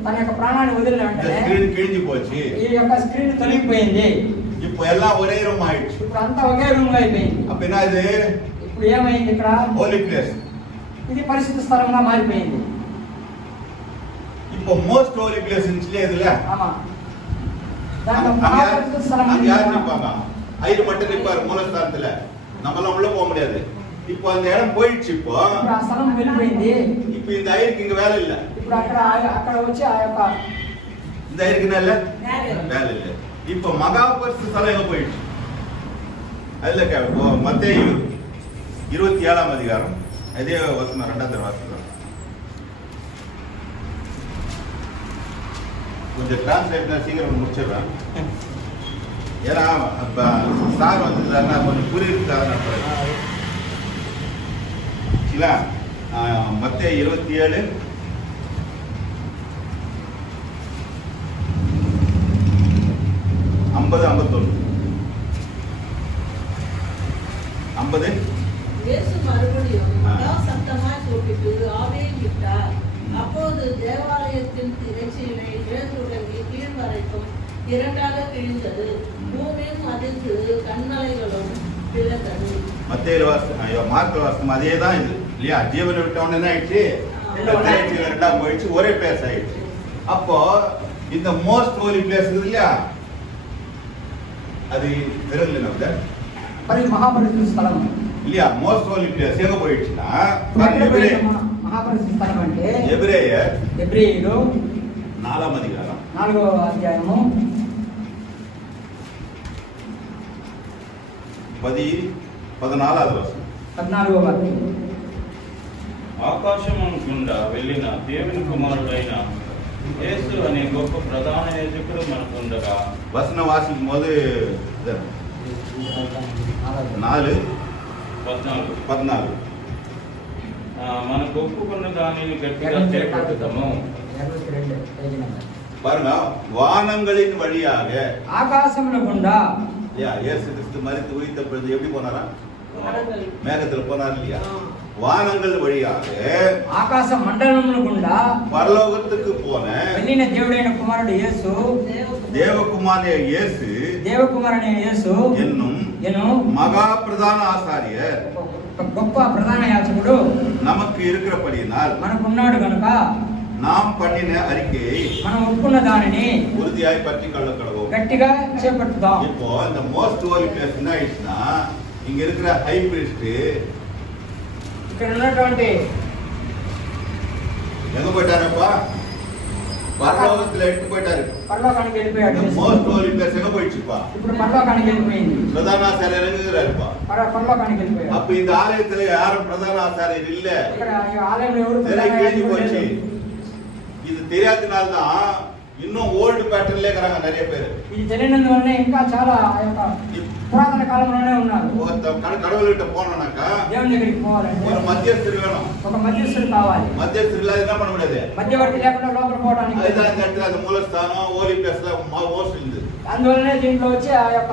తన యొక్క ప్రాణాన్ని వదిలిన వెంటనే స్క్రీన్ கிழிஞ்சு போச்சு. ఈ యొక్క స్క్రీన్ తొలగిపోయింది. இப்போ எல்லாம் ஒரே రూమ్ ஆயிடுச்சு. ఇప్పుడు అంతా ఒకే రూమ్ లో అయిపోయింది. அப்ப என்ன இது? ఇప్పుడు ఏమైంది? ఇక్కడ హోలీ ప్లేస్. ఇది పరిశుద్ధ స్థలంగా మారిపోయింది. இப்போ மோஸ்ட் ஹோலி பிளேஸ் இல்ல? ஆமா. దాంట్లో పరిశుద్ధ స్థలం அங்க யார் நிப்பாங்க? ஐயர் மட்டும் நிப்பாரு மூலஸ்தானத்துல. நம்மளால உள்ள போக முடியாது. இப்போ அந்த இடம் போயிடுச்சு. இப்போ ఆ స్థలం వెళ్ళిపోయింది. இப்போ இந்த ஐயருக்கு இங்க வேலை இல்ல. ఇప్పుడు అక్కడ వచ్చి ఆ యొక్క இந்த ஐயருக்கு என்ன இல்ல? வேலை இல்ல. இப்போ மகா பரிசுத்த ஸ்தலம் எங்க போயிடுச்சு? அதுல மத்தேயு 27ஆம் அதிகாரம் அதே வசனம் 2வது வாசகம். கொஞ்சம் டிரான்ஸ்லேட் சீக்கிரம் முடிச்சிடுறேன். ஏன்னா சார் வந்து கொஞ்சம் புரியுதுக்காக மத்தேயு 27 50 51 இயேசு மறுபடியும் மகா சத்தமாய் கூப்பிட்டு ஆவியை விட்டார். அப்போது தேவாலயத்தின் திரைச்சீலை மேல்தொடங்கி கீழ் வரைக்கும் 2ஆக கிழிந்தது. பூமியும் அதிர்ந்து கண்மலைகளும் பிளந்தது. மத்தேயு மார்க் வாசகம் அதே தான் இது இல்லையா? ஜீவனை விட்டவொன்னு என்ன ஆயிடுச்சு? 2ஆ போயிடுச்சு. ஒரே பிளேஸ் ஆயிடுச்சு. அப்போ இந்த மோஸ்ட் ஹோலி பிளேஸ் இருக்குது இல்லையா? அது விரல் మరి మహాపరిశుద్ధ స్థలం இல்லையா? மோஸ்ட் ஹோலி பிளேஸ் எங்க போயிடுச்சுன்னா మహాపరిశుద్ధ స్థలం అంటే ఎబ్రేయులు 4వ అధ్యాయం 4వ అధ్యాయము 14వ వచనం. 14వ వచనం. ఆకాశము గుండా వెళ్ళిన దేవుని కుమారుడైన యేసు అనే గొప్ప ప్రధాన యాజకుడు మనకు ఉండగా வசனம் வாசிக்கும் போது 4:14 మనకు ఒప్పుకున్న దానిని గట్టిగా చేపట్టుతాము. பாருங்க, வானங்களின் வழியாக ఆకాశముల గుండా இயேசு கிறிஸ்து மரித்து உயிர்த்த பொழுது எப்படி போனாரா? மேகத்துல போனார் இல்லையா? வானங்கள் வழியாக ఆకాశ మండలముల గుండా பரலோகத்துக்கு போன వెళ్ళిన దేవుడైన కుమారుడు యేసు தேவகுமாரனே இயேசு దేవకుమారుని యేసు என்னும் மகா பிரதான ஆசாரியர் గొప్ప ప్రధాన యాజకుడు நமக்கு இருக்கிறபடியினால் మనకున్నాడు కనుక நாம் பண்ணின அறிக்கையை మనం ఒప్పుకున్న దానిని உறுதியாய் பற்றி கொள்ளக்கடவோம். గట్టిగా చేపట్టుదాం. இப்போ இந்த மோஸ்ட் ஹோலி பிளேஸ் என்ன ஆயிடுச்சுன்னா, இங்க இருக்கிற ஹை பிரிஸ்ட் ఇక్కడ ఉన్నటువంటి எங்க போயிட்டாருப்பா? பரலோகத்துல எடுத்து போயிட்டாரு. పరలోకానికి వెళ్ళిపోయాడు. மோஸ்ட் ஹோலி பிளேஸ் எங்க போயிடுச்சுப்பா? ఇప్పుడు పరలోకానికి వెళ్ళిపోయింది. பிரதான ஆசாரியர் எங்கிறாருப்பா? పరలోకానికి వెళ్ళిపోయాడు. அப்ப இந்த ஆலயத்துல யாரும் பிரதான ஆசாரியர் இல்ல. ఇక్కడ ఆలయంలో ఎవరు திரை கிழிஞ்சு போச்சு. இது தெரியாதனால்தான் இன்னும் ஓல்டு பேட்டர்ன்ல இருக்கிறாங்க நிறைய பேர். ఇది తెలియనందువల్ల ఇంకా చాలా పురాతన కాలంలోనే ఉన్నారు. கடவுள்கிட்ட போனோம்னாக்கா దేవుని దగ్గరికి పోవాలంటే ஒரு మధ్యస్థుడు வேணும். ఒక మధ్యస్థుడు కావాలి. మధ్యస్థుడు ఇల్లా என்ன பண்ண முடியாது? మధ్యవర్తి లేకుండా లోపల పోవడానికి அதுதான் இந்த இடத்துல அந்த மூலஸ்தானம் ஹோலி பிளேஸ்ல மோஸ்ட் ఉంది. అందువల్లనే దీంట్లో వచ్చి ఆ యొక్క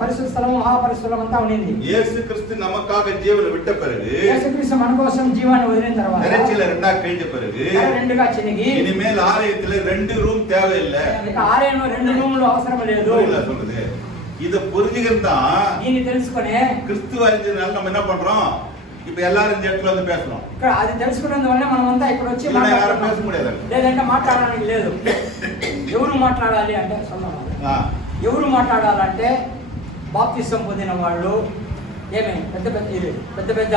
పరిశుద్ధ స్థలం మహాపరిశుద్ధం అంతా ఉండింది. இயேசு கிறிஸ்து நமக்காக ஜீவனை விட்ட பிறகு, యేసు క్రీస్తు మన కోసం జీవాన్ని వదిలిన తర్వాత திரைச்சீலை 2ஆ கிழிஞ்ச பிறகு రెండుగా చినిగి இனிமேல் ஆலயத்துல 2 ரூம் தேவையில்லை. ఇక ఆలయంలో 2 రూములు అవసరం లేదు. சொல்லுது. இத புரிஞ்சுக்கிறதா దీన్ని తెలుసుకునే கிறிஸ்துவ அறிஞ்சதுனால நம்ம என்ன பண்றோம்? இப்ப எல்லாரும் இந்த இடத்துல வந்து பேசணும். ఇక్కడ అది తెలుసుకున్నందు వల్ల మనం అంతా ఇక్కడ వచ్చి யாரும் பேச முடியாது. లేదంటే మాట్లాడడానికి లేదు. ఎవరు మాట్లాడాలి అంటే ఎవరు మాట్లాడాలంటే బాప్తిసం పొందిన వాళ్ళు, పెద్ద పెద్ద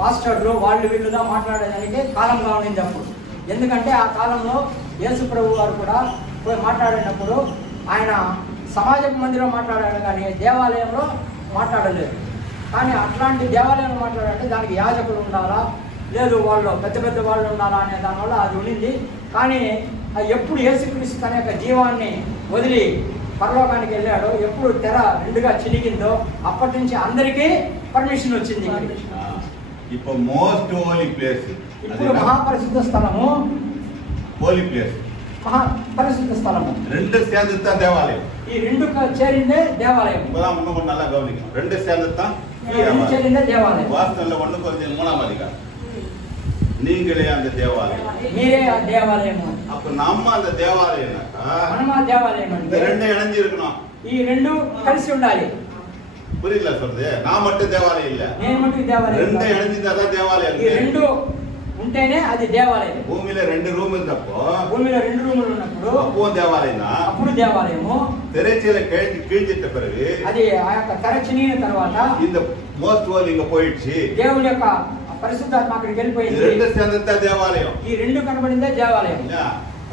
పాస్టర్లు, వాళ్ళు వీళ్ళుగా మాట్లాడేదానికి కాలంగా ఉండింది అప్పుడు. ఎందుకంటే ఆ కాలంలో యేసు ప్రభు వారు కూడా పోయి మాట్లాడినప్పుడు ఆయన సమాజ మందిరం మాట్లాడాడు కానీ దేవాలయంలో మాట్లాడలేదు. కానీ అట్లాంటి దేవాలయంలో మాట్లాడాలంటే దానికి యాజకులు ఉండాలా, లేదు వాళ్ళు పెద్ద వాళ్ళు ఉండాలా అనే దానివల్ల అది ఉండింది. కానీ ఎప్పుడు యేసుక్రీస్తు తన యొక్క జీవాన్ని వదిలి పరలోకానికి వెళ్ళాడో, ఎప్పుడు తెర రెండుగా చిలిగిందో అప్పటి నుంచి అందరికీ పర్మిషన్ వచ్చింది. இப்போ మోస్ట్ హోలీ ప్లేస్, ఇప్పుడు మహాపరిశుద్ధ స్థలము, హోలీ ప్లేస్, మహాపరిశుద్ధ స్థలము. రెండు சேர்ந்து தான் தேவாலயம். ఈ రెండు చేరిందే దేవాలయం. இப்பதான் இன்னும் நல்லா கவனிக்கணும். ரெண்டு சேர்ந்து தான் చేరిందే దేవాలయం. వాస్తవంలో 1 కొరింథీయులు 3వ అధికారం. நீங்களே அந்த தேவாலயம். మీరే ఆ దేవాలయము. அப்ப நம்ம அந்த தேவாலயம்னாக்கா మనం ఆ దేవాలయం இந்த అంటే ரெண்டு இணைஞ்சு இருக்கணும். ఈ రెండు కలిసి ఉండాలి. புரியல சொல்றது? நான் மட்டும் தேவாலயம் இல்ல, నేను మటుకు దేవాలయం ரெண்டு కాదు. இணைஞ்சுதான் தேவாலயம். ఈ రెండు ఉంటేనే అది దేవాలయం. భూమిలో 2 రూమ్ இருந்தப்போ భూమిలో 2 రూములు ఉన్నప్పుడు அப்போ தேவாலயம் தான். అప్పుడు దేవాలయము. திரைச்சீலை கிழிஞ்சிட்ட பிறகு అది ఆ యొక్క తెర చినిగిన తర్వాత இந்த மோஸ்ட் ஹோலி இங்க போயிடுச்சு. దేవుని యొక్క పరిశుద్ధాత్మ అక్కడికి இது వెళ్ళిపోయింది. ரெண்டு சேர்ந்துதான் தேவாலயம். ఈ రెండు కనబడిందే దేవాలయం.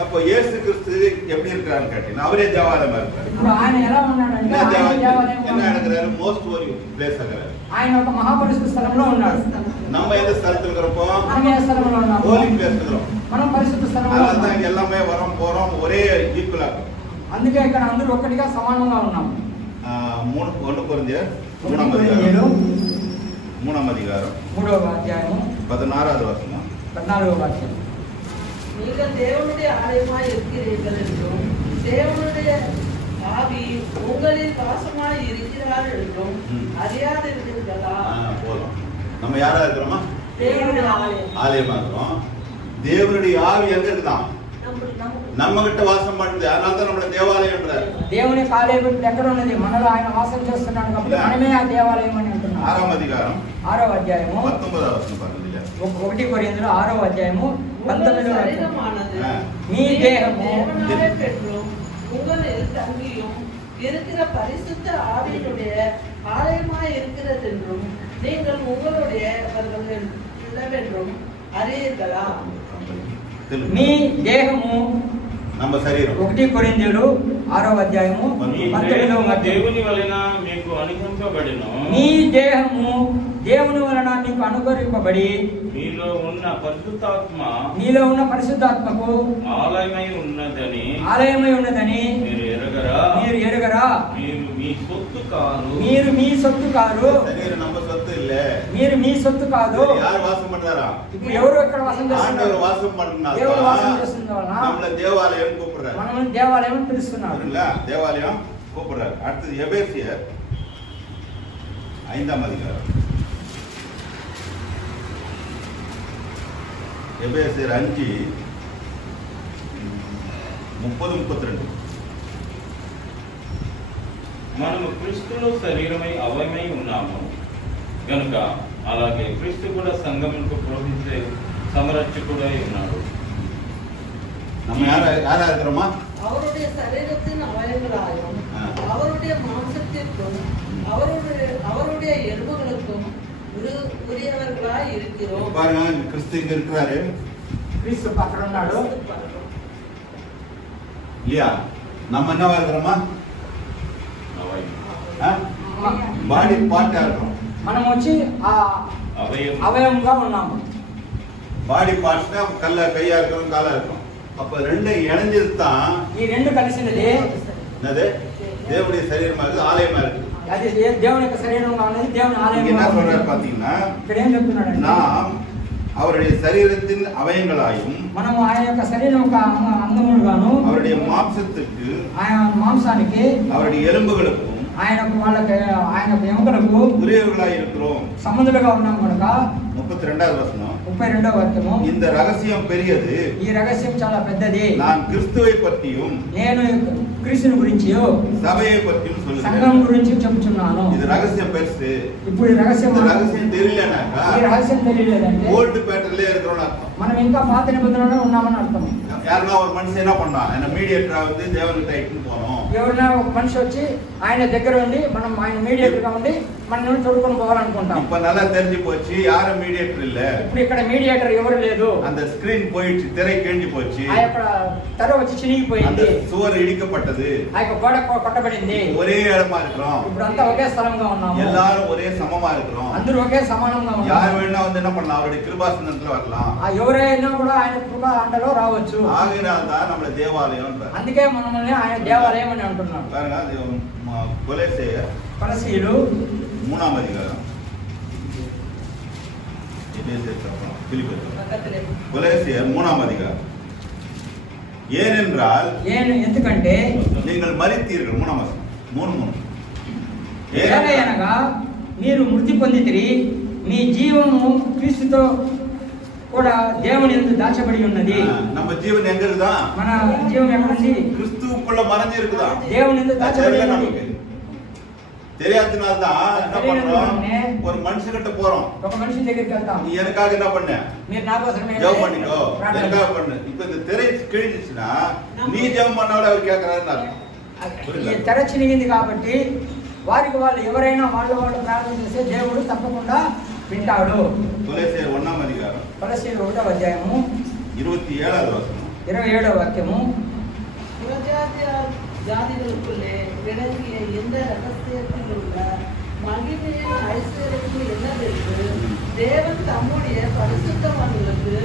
அப்போ இயேசு கிறிஸ்து எப்படி இருக்கிறான்னு கேட்டீங்கன்னா அவரே தேவாலயமா இருக்காரு. ఇప్పుడు ఆయన ఎలా ఉన్నాడంటే என்ன ఆయన தேவாலயம் దేవాలయం என்ன நடக்கிறாரு? மோஸ்ட் ஹோலி பிளேஸ் ஆகிறாரு. ఆయన ఒక మహాపరిశుద్ధ స్థలంలో ఉన్నాడు. நம்ம எந்த స్థలத்துல இருக்கிறப்போ మనం ఏ స్థలంలో ఉన్నాము? ஹோலி பிளேஸ் இருக்கிறோம். మనం పరిశుద్ధ స్థలంలో அதனால ఉన్నాము. தான் இங்க எல்லாமே வரோம் போறோம் ஒரே ஈக்குவலா இருக்கும். అందుకే ఇక్కడ అందరూ ఒక్కటిగా సమానంగా ఉన్నాం. 1 కొరింథీయులు 3వ అధికారం 3వ అధ్యాయము 16వ వచనం. 14వ వాక్యం. நீங்கள் தேவனுடைய ஆலயமாய் இருக்கிறீர்கள் என்றும் தேவனுடைய ஆவி உங்களில் வாசமாய் இருக்கிறார் என்றும் அறியாதிருக்கிறீர்களா? போதும். நம்ம யாரா இருக்கிறோமா? தேவனுடைய ஆலயம். ஆலயமா இருக்கிறோம். தேவனுடைய ஆவி எங்க இருக்குதான்? நம்ம கிட்ட வாசம் பண்ணுது. அதனால தான் நம்மள தேவாலயம்ன்றார். దేవుని ఆలయం ఎక్కడ ఉన్నది? మనలో ఆయన వాసం చేస్తున్నాడు కాబట్టి మనమే ఆ దేవాలయం అని అంటున్నాం. 6వ అధికారం 6వ అధ్యాయము 19వ వచనం పాడండి. 1 కొరింథీయులు 6వ అధ్యాయము உங்கள் 19వ వచనం. சரீரமானது మీ దేహము தேவனாலே பெற்றும் உங்களில் தங்கியும் இருக்கிற பரிசுத்த ஆவியினுடைய ஆலயமாய் இருக்கிறது என்றும் நீங்கள் உங்களுடையவர்கள் இல்லவென்றும் அறியீர்களா? మీ దేహము நம்ம శరీరం 1 కొరింథీయులు 6వ అధ్యాయము మీ 19వ దేహము వచనం. దేవుని వలన మీకు అనుగ్రహింపబడిన మీ దేహము దేవుని వలన మీకు అనుగ్రహింపబడి మీలో ఉన్న పరిశుద్ధాత్మ మీలో ఉన్న పరిశుద్ధాత్మకు ఆలయమై ఉన్నదని ఆలయమై ఉన్నదని మీరు ఎరగరా? మీరు ఎరుగరా? మీరు మీ సొత్తు కాదు. మీరు మీ సొత్తు కాదు. శరీరం நம்ம சொத்து இல்ல. మీరు మీ సొత్తు కాదు. யார் வாசம் பண்றாரா? ఇప్పుడు ఎవరు ఇక్కడ వాసం చేస్తున్నారు? ஆண்டவர் வாசம் பண்றாரு. దేవుడు వాసం చేస్తున్నారు. நம்மள தேவாலயம் கூப்பிடுறாரு. మనం దేవాలయం అని పిలుస్తున్నారు. இல்ல தேவாலயம் கூப்பிடுறாரு. அடுத்து எபேசியர் 5వ అధికారం. எபேசியர் 5:30-32. మనము క్రీస్తులో శరీరమై అవయమై ఉన్నాము గనుక అలాగే క్రీస్తు కూడా సంఘములకు ప్రోహించే సమరక్షకుడై ఉన్నాడు. நம்ம யாரா இருக்கிறோமா? அவருடைய சரீரத்தின் அவயங்களாயும் அவருடைய மாம்சத்திற்கும் அவருடைய எலும்புகளுக்கும் உரியவர்களாய் இருக்கிறோம். பாருங்க, கிறிஸ்து இங்க இருக்கிறாரு క్రీస్తు పక్కన ఉన్నాడు. இல்லையா? நம்ம என்னவா இருக்கிறோமா? பாடி பார்ட்டா இருக்கிறோம். మనం వచ్చి ఆ అవయవం అవయవంగా ఉన్నాము. பாடி பார்ட்ஸ்னா கையா இருக்கிறோம், காலா இருக்கிறோம். அப்ப ரெண்டு இணைஞ்சது தான் ఈ రెండు కలిసినది என்னது? தேவனுடைய சரீரமா இருக்கு, ஆலயமா இருக்கு. అది దేవుని యొక్క శరీరంగా ఉన్నది, దేవుని இங்க ఆలయంగా என்ன ఉన్నది. சொல்றாரு பாத்தீங்கன்னா, ఇక్కడ ఏం చెప్తున్నాడు? நாம் அவருடைய சரீரத்தின் அவயங்களாயும் మనం ఆయన యొక్క శరీరం యొక్క అంగములుగాను, அவருடைய மாம்சத்துக்கு ఆయన మాంసానికి, அவருடைய எலும்புகளுக்கும் ఆయనకు వాళ్ళకి ఆయన ఎముకలకు உரியவர்களாய் இருக்கிறோம். సంబంధులుగా ఉన్నాం కనుక 32వ వచనం. 32వ వాక్యము. இந்த ரகசியம் பெரியது, ఈ రహస్యం చాలా పెద్దది. நான் கிறிஸ்துவை பற்றியும் నేను క్రీస్తుని గురించి, சபையை பற்றியும் సంఘం சொல்லுகிறேன். గురించి చెబుతున్నాను. இது ரகசியம் பெருசு. ఇప్పుడు ఈ రహస్యం இந்த ரகசியம் தெரியலனாக்கா ఈ రహస్యం తెలియలేదంటే ஓல்டு பேட்டர்ல இருக்கிறோம்னு அர்த்தம். మనం ఇంకా పాత నిబంధనలో ఉన్నామని అర్థం. யாருன்னா ஒரு மனுஷன் என்ன பண்ணான்? என்ன மீடியேட்டரா வந்து தேவன்கிட்ட இட்டுன்னு போனோம். ఎవరైనా ఒక మనిషి వచ్చి ఆయన దగ్గర ఉండి మనం ఆయన మీడియేటర్ గా ఉండి మన నుండి తొడుకొని పోవాలనుకుంటాం. இப்ப நல்லா தெரிஞ்சு போச்சு யாரும் மீடியேட்டர் இல்ல. ఇప్పుడు ఇక్కడ మీడియేటర్ ఎవరు లేదు. அந்த ஸ்கிரீன் போயிடுச்சு, திரை கிழிஞ்சு போச்சு. ఆ యొక్క తెర వచ్చి చినిగిపోయింది. அந்த சுவர் இடிக்கப்பட்டது. ఆ యొక్క గోడ కొట్టబడింది. ஒரே இடமா இருக்கிறோம். ఇప్పుడు అంతా ఒకే స్థలంగా ఉన్నాము. எல்லாரும் ஒரே சமமா இருக்கிறோம். అందరూ ఒకే సమానంగా ఉన్నారు. யார் வேணா வந்து என்ன பண்ணலாம், அவருடைய கிருபாசனத்துல வரலாம். ఆ ఎవరైనా కూడా ఆయన కృప అండలో రావచ్చు. ஆகையினால் தான் நம்மள தேவாலயம். అందుకే మనల్ని ఆయన దేవాలయం అని అంటున్నాడు. பாருங்க, அது கொலோசியர் కొలసీయులు 3ஆம் அதிகாரம். கொலோசியர் 3ஆம் அதிகாரம். ஏனென்றால் ఎందుకంటే நீங்கள் மரித்தீர்கள். 3ஆம் வசனம் 3:3. అనగా మీరు మృతి పొందితిరి, మీ జీవము క్రీస్తుతో కూడా దేవుని యందు దాచబడి ఉన్నది. நம்ம ஜீவன் எங்க இருக்குதா? మన జీవం ఎక్కడుంది? கிறிஸ்துவுக்குள்ள மறைஞ்சு இருக்குதா? దేవుని యందు దాచబడి ఉన్నది. தெரியாதனால தான் என்ன பண்றோம், ஒரு மனுஷங்கிட்ட போறோம். ఒక మనిషి దగ్గరికి వెళ్తాం. நீ எனக்காக என்ன பண்ண? మీరు నా కోసం ஜெபம் பண்ணிக்கோ, எனக்காக பண்ணு. இப்ப இந்த திரை கிழிஞ்சிச்சுன்னா நீ ஜெபம் பண்ணாலும் அவர் கேட்கறாருன்னு அர்த்தம். ఈ తెర చినిగింది కాబట్టి వారికి వాళ్ళు ఎవరైనా వాళ్ళు ప్రార్థన చేస్తే దేవుడు తప్పకుండా వింటాడు. கொலோசியர் 1ஆம் அதிகாரம். కొలసీయులు 1వ అధ్యాయము 27வது வசனம். 27వ వాక్యము. ஜாதிகளுக்குள்ளே விளங்கிய இந்த ரகசியத்தில் உள்ள மகிமையின் ஐஸ்வர்யத்தில் என்னவென்று தேவன் தம்முடைய பரிசுத்தவான்களுக்கு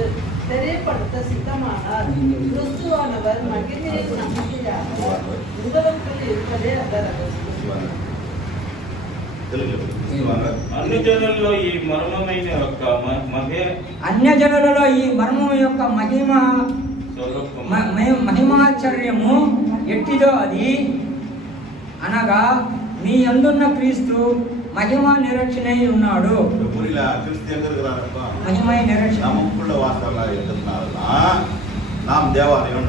தெரியப்படுத்த சித்தமானார். கிறிஸ்துவானவர் மகிமையின் நம்பிக்கையாக உங்களுக்குள் இருப்பதே அந்த ரகசியம். అన్యజనులలో ఈ మర్మమైన యొక్క అన్యజనులలో ఈ మర్మం యొక్క మహిమాశ్చర్యము ఎట్టిదో అది అనగా మీ యందున్న క్రీస్తు మహిమా నిరక్షణై ఉన్నాడు. புரியல, கிறிஸ்து எங்க இருக்கிறாரப்பா? మహిమై నిరక్షణ நமக்குள்ள வாசலா இருக்கிறதுனாலதான் நாம் தேவாலயம்.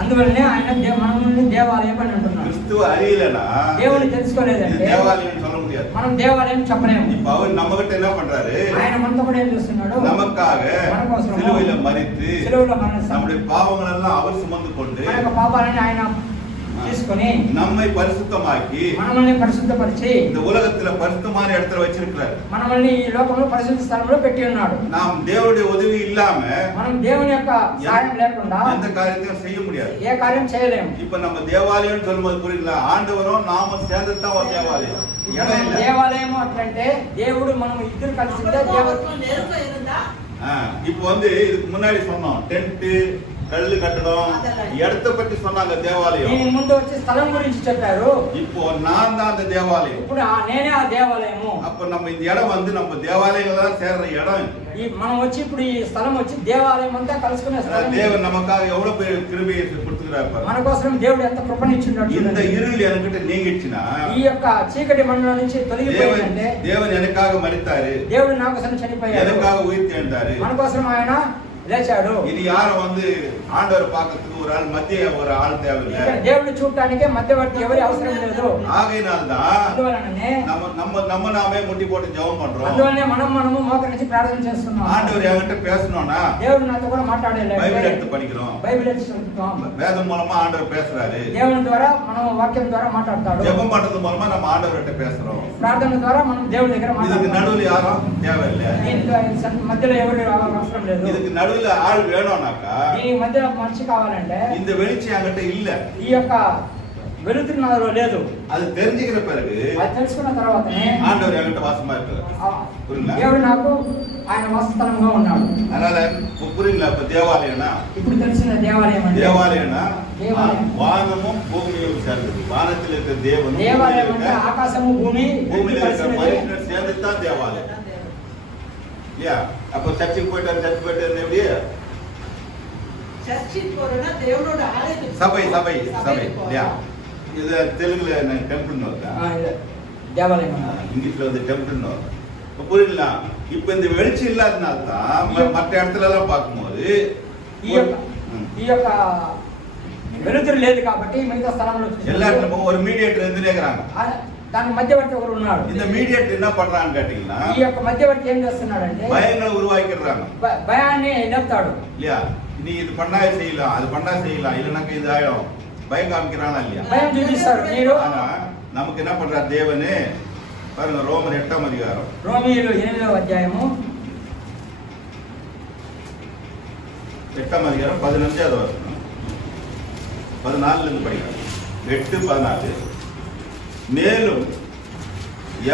అందువల్లనే ఆయన మనల్ని దేవాలయం అని అంటున్నాడు. கிறிஸ்துவ அறியலனா దేవుని తెలుసుకోలేదంటే தேவாலயம் சொல்ல முடியாது. మనం దేవాలయం చెప్పలేము. இப்ப அவர் நம்ம கிட்ட என்ன பண்றாரு? ఆయన మనతో కూడా ఏం చేస్తున్నాడు? நமக்காக சிலுவையில மரித்து సిలువలో మరణించి நம்முடைய பாவங்கள் எல்லாம் அவர் சுமந்து கொண்டு మన యొక్క పాపాలని ఆయన తీసుకొని நம்மை பரிசுத்தமாக்கி మనల్ని పరిశుద్ధపరిచి இந்த உலகத்துல பரிசுத்தமான இடத்துல வச்சிருக்கிறார். మనల్ని ఈ లోకంలో పరిశుద్ధ స్థలంలో పెట్టి ఉన్నాడు. நாம் தேவனுடைய உதவி இல்லாம మనం దేవుని యొక్క సహాయం లేకుండా எந்த காரியத்தையும் செய்ய முடியாது. ఏ కార్యం చేయలేము. இப்ப நம்ம தேவாலயம் சொல்லும்போது புரியல, ஆண்டவரும் நாம சேர்ந்துதான் ஒரு தேவாலயம். இடம் இல்ல. దేవాలయం అంటే దేవుడు మనం ఇద్దరు కలిసి நெருக்கம் இருந்தா இப்போ வந்து இதுக்கு முன்னாடி சொன்னோம், டென்ட், கல்லு கட்டடம், இடத்த பத்தி சொன்னாங்க தேவாலயம். దీని ముందు వచ్చి స్థలం గురించి చెప్పారు. இப்போ நான் தான் அந்த தேவாலயம். ఇప్పుడు నేనే ఆ దేవాలయము. அப்ப நம்ம இந்த இடம் வந்து நம்ம தேவாலயங்கள தான் சேர்ற இடம். ఈ మనం వచ్చి ఇప్పుడు ఈ స్థలం వచ్చి దేవాలయం అంతా కలుసుకునే స్థలం. தேவன் நமக்காக எவ்வளவு பெரிய கிருபையை கொடுத்துக்கிறார் பாருங்க. మన కోసం దేవుడు ఎంత కృపనిచ్చున్నాడు. இந்த இருள் எனக்கிட்ட நீங்கிடுச்சுனா, ఈ యొక్క చీకటి మండలం నుంచి తొలగిపోయిందంటే தேவன் எனக்காக மரித்தாரு, దేవుడు నా కోసం చనిపోయాడు, எனக்காக உயிர் தெழுந்தாரு, మన కోసం ఆయన లేచాడు. ఇది யாரும் வந்து ஆண்டவர் பார்க்கிறதுக்கு ஒரு ஆள் மத்திய ஒரு ஆள் தேவையில்லை. దేవుడిని చూడటానికి మధ్యవర్తి ఎవరి అవసరం లేదు. ஆகையினால்தான் అందువలననే நம்ம நாமே முட்டி போட்டு ஜெபம் பண்றோம். అందువలనే మనము మోకరించి ప్రార్థన చేస్తున్నాం. ஆண்டவர் என்கிட்ட பேசணும்னா దేవుడు నాతో కూడా మాట్లాడాలి. బైబిల్ எடுத்து படிக்கிறோம். బైబిల్ எடுத்து చదువుతాం. வேதம் மூலமா ஆண்டவர் பேசுறாரு. దేవుని ద్వారా మనం వాక్యం ద్వారా మాట్లాడతాడు. ஜெபம் பண்றது மூலமா நம்ம ஆண்டவர்கிட்ட பேசுறோம். ప్రార్థన ద్వారా మనం దేవుని దగ్గర இதுக்கு మాట్లాడతాం. நடுவுல யாரும் தேவையில்லை. దీనికి మధ్యలో ఎవరు అవసరం లేదు. இதுக்கு நடுவுல ஆள் வேணும்னாக்கா దీని మధ్యలో మనిషి కావాలంటే இந்த வெளிச்சம் என்கிட்ட இல்ல, ఈ యొక్క వెలుతురు నాలో లేదు. அது தெரிஞ்சுக்கிற பிறகு అది తెలుసుకున్న తర్వాతనే ஆண்டவர் என்கிட்ட வாசமா இருக்கிறார். புரியல? దేవుడు నాకు ఆయన వాసస్థలంగా ఉన్నాడు. அதனால புரியல. இப்ப தேவாலயம்னா ఇప్పుడు తెలిసిన దేవాలయం అంటే தேவாலயம்னா தேவாலயம். வானமும் பூமியும் சேர்ந்தது. வானத்தில் இருக்கிற தேவனும் దేవాలయం అంటే ఆకాశము భూమి பூமியில இருக்கிற కలిసినది. மனுஷன் சேர்ந்து தான் தேவாலயம். இல்லையா? அப்ப சர்ச்சுக்கு போயிட்டு எப்படி? சர்ச்சுக்கு போறோம்னா தேவனோட ஆலயத்துக்கு சபை சபை சபை சபைக்கு இல்லையா? போறோம். இது தெலுங்குல டெம்பிள்னு வருதா? ఇది దేవాలయం. இங்கிலீஷ்ல வந்து டெம்பிள்னு வரும். இப்ப புரியல? இப்ப இந்த வெளிச்சம் இல்லாதனால தான் மற்ற இடத்துல எல்லாம் பார்க்கும்போது ఈ యొక్క వెలుతురు లేదు కాబట్టి మిగతా స్థలంలో எல்லா இடத்துலயும் ஒரு மீடியேட்டர் இருந்துனேங்கிறாங்க. దానికి మధ్యవర్తి ఒకరు ఉన్నాడు. இந்த மீடியேட்டர் என்ன பண்றான்னு கேட்டீங்கன்னா ఈ యొక్క మధ్యవర్తి ఏం చేస్తున్నాడంటే பயங்களை உருவாக்கிடுறாங்க. భయాన్ని లేపుతాడు. இல்லையா? நீ இது பண்ணா செய்யலாம், அது பண்ணா செய்யலாம், இல்லைனாக்க இது ஆயிடும். பயம் காமிக்கிறானா இல்லையா? భయం చూపిస్తాడు. మీరు ஆனா நமக்கு என்ன பண்றார் தேவனே? பாருங்க ரோமர் 8ஆம் அதிகாரம். రోమీయులు 8వ అధ్యాయము 8ஆம் அதிகாரம் 15வது வசனம். 14 இருந்து படிக்கிறேன். 8:14. மேலும்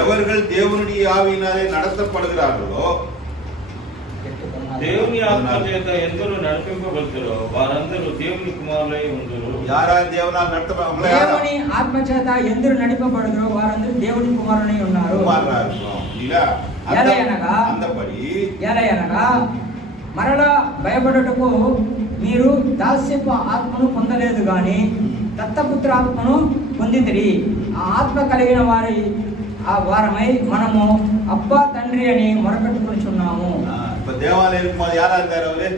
எவர்கள் தேவனுடைய ஆவியினாலே நடத்தப்படுகிறார்களோ దేవుని ఆత్మ చేత ఎందరూ నడిపింపబడుతారో వారందరూ దేవుని కుమారులై ఉండురు. யாரா தேவனால் நடத்தப்படுறாங்களோ దేవుని ఆత్మ చేత ఎందరు నడిపబడుదురో వారందరూ దేవుని కుమారులై ఉన్నారు. குமாரரா இருக்கிறோம் இல்ல ఎలయనగా அந்தபடி ఎలయనగా మరలా భయపడుటకు మీరు దాస్యపు ఆత్మను పొందలేదు గాని దత్తపుత్ర ఆత్మను పొందితిరి. ఆ ఆత్మ కలిగిన వారమై మనము అబ్బా తండ్రి అని మొరపెట్టుకుంటున్నాము. இப்ப தேவாலயம் இருக்கும்போது யாரா இருந்தாரு அவரு?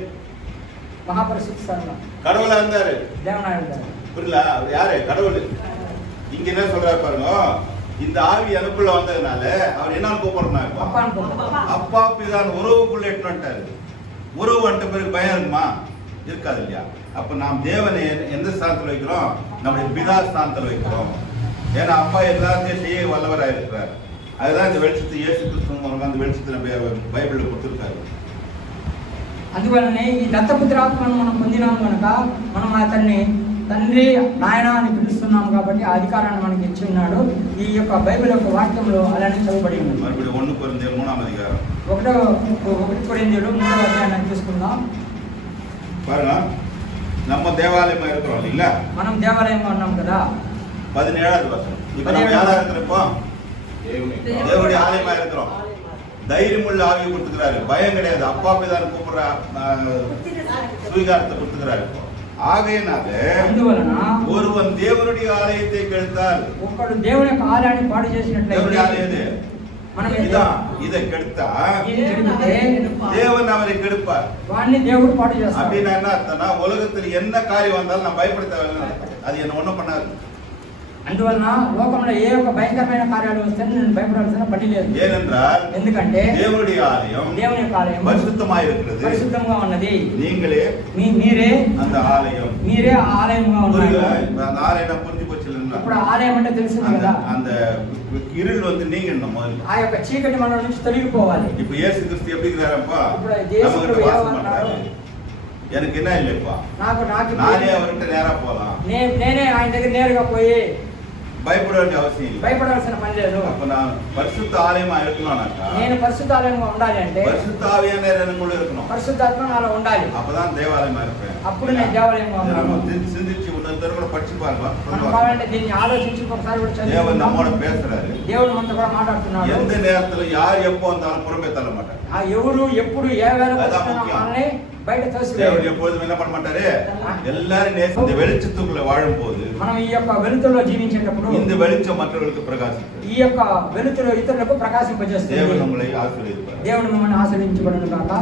மகாபரிசுத்த ஸ்தலம் கடவுளா இருந்தாரு. தேவனா இருந்தாரு. புரியல? அவர் யாரு? கடவுள். இங்க என்ன சொல்றாரு பாருங்க, இந்த ஆவி எனக்குள்ள வந்ததுனால அவர் என்ன கூப்பிடுறா? அப்பான்னு கூப்பிடுறாரு. அப்பா பிதான் உறவுக்குள்ள எட்டுட்டாரு. உறவு வந்துட்ட பிறகு பயம் இருக்குமா? இருக்காது இல்லையா? அப்ப நாம் தேவனை எந்த ஸ்தானத்துல வைக்கிறோம்? நம்முடைய பிதா ஸ்தானத்துல வைக்கிறோம். ஏன்னா அப்பா எல்லாத்தையும் செய்ய வல்லவராக இருக்கிறார். அதுதான் இந்த வெளிச்சத்தை இயேசு கிறிஸ்து மூலமா அந்த வெளிச்சத்தை பைபிள்ல கொடுத்திருக்காரு. అందువలనే ఈ దత్తపుత్రాత్మను మనం పొందినాం కనుక మనం అతన్ని తండ్రి నాయన అని పిలుస్తున్నాం కాబట్టి ఆ అధికారాన్ని మనకి ఇచ్చి ఉన్నాడు. ఈ యొక్క బైబిల్ యొక్క వాక్యంలో అలానే చదవబడి ఉంది. మறுபடியும் 1 కొరింథీయులు 3ఆம் அதிகாரம் 1 కొరింథీయులు 3వ అధ్యాయాన్ని తీసుకుందాం. பாருங்க, நம்ம தேவாலயமா இருக்கிறோம் இல்ல? మనం దేవాలయంగా ఉన్నాం కదా. 17வது வசனம். இப்ப நம்ம யாரா இருக்கிறோம்? தேவனுடைய ஆலயமா இருக்கிறோம். தைரியமுள்ள ஆவியை கொடுத்துக்கிறாரு. பயம் கிடையாது. அப்பா பிதான் கூப்பிடுற சுவீகாரத்தை கொடுத்துக்கிறாரு. ஆகையினால ஒருவன் தேவனுடைய ஆலயத்தை கெடுத்தால், ఒకడు దేవుని యొక్క ఆలయాన్ని పాడు చేసినట్లయితే, தேவனுடைய ஆலயம் எது? మనం இதை கெடுத்தா చెడిపితే தேவன் அவரை கெடுப்பார். వాడిని దేవుడు పాడు చేస్తాడు. அப்படின்னா என்ன அர்த்தம்னா, உலகத்தில் என்ன காரியம் வந்தாலும் நான் பயப்பட தேவையில்லை. அது என்ன ஒண்ணும் பண்ணாது. అందువలన లోకంలో ఏ ఒక్క భయంకరమైన కార్యాలు వస్తే నేను భయపడాల్సిన పని లేదు. ஏனென்றால் ఎందుకంటే தேவனுடைய ஆலயம் దేవుని యొక్క ఆలయం பரிசுத்தமாக இருக்கிறது. పరిశుద్ధంగా ఉన్నది. நீங்களே మీరే அந்த ஆலயம். మీరే ఆలయంగా ఉన్నారు. அந்த ஆலயம் புரிஞ்சு போச்சு. ఇప్పుడు ఆలయం అంటే తెలిసింది కదా. அந்த இருள் வந்து நீங்கணும் முதல்ல. ఆ యొక్క చీకటి మన నుంచి తొలగిపోవాలి. இப்ப இயேசு கிறிஸ்து எப்படி இருக்கிறாரப்பா? ఇప్పుడు యేసు வாசம் பண்றாரு. எனக்கு என்ன இல்லப்பா, నాకు நானே அவர்கிட்ட நேரா போலாம். నేనే ఆయన దగ్గర నేరుగా పోయి பயப்பட வேண்டிய அவசியம் இல்லை. భయపడాల్సిన పని లేదు. அப்ப நான் பரிசுத்த ஆலயமா இருக்கணும்னாக்கா, నేను పరిశుద్ధ ఆలయంగా ఉండాలి అంటే பரிசுத்த ஆவியானவர் எனக்குள்ள இருக்கணும். పరిశుద్ధాత్మ నాలో ఉండాలి. அப்பதான் தேவாலயமா இருப்பேன். అప్పుడు నేను దేవాలయంగా ఉంటాను. சிந்திச்சு உன்னதர் கூட படிச்சு பாருங்க. మనం కావాలంటే దీన్ని ఆలోచించి ఒకసారి కూడా தேவன் చదువుకుందాం. நம்மோட பேசுறாரு. దేవుడు మనతో కూడా మాట్లాడుతున్నాడు. எந்த நேரத்துல யார் எப்போ வந்தாலும் புறம்பே தள்ள மாட்டார். ఆ ఎవరు ఎప్పుడు ఏ వేళ அதான் వచ్చినా முக்கியம். మనల్ని బయట தேவன் తోసివేయడు. எப்பொழுதும் என்ன பண்ண மாட்டாரு? எல்லாரும் நேசி இந்த வெளிச்சத்துக்குள்ள வாழும் போது మనం ఈ యొక్క వెలుతురులో జీవించేటప్పుడు இந்த வெளிச்சம் மற்றவர்களுக்கு பிரகாசிக்கும். ఈ యొక్క వెలుతురు ఇతరులకు ప్రకాశింపజేస్తుంది. தேவன் உங்களை ஆசீர்வதிப்பார். దేవుడు మిమ్మల్ని ఆశీర్వదించబడును గాక.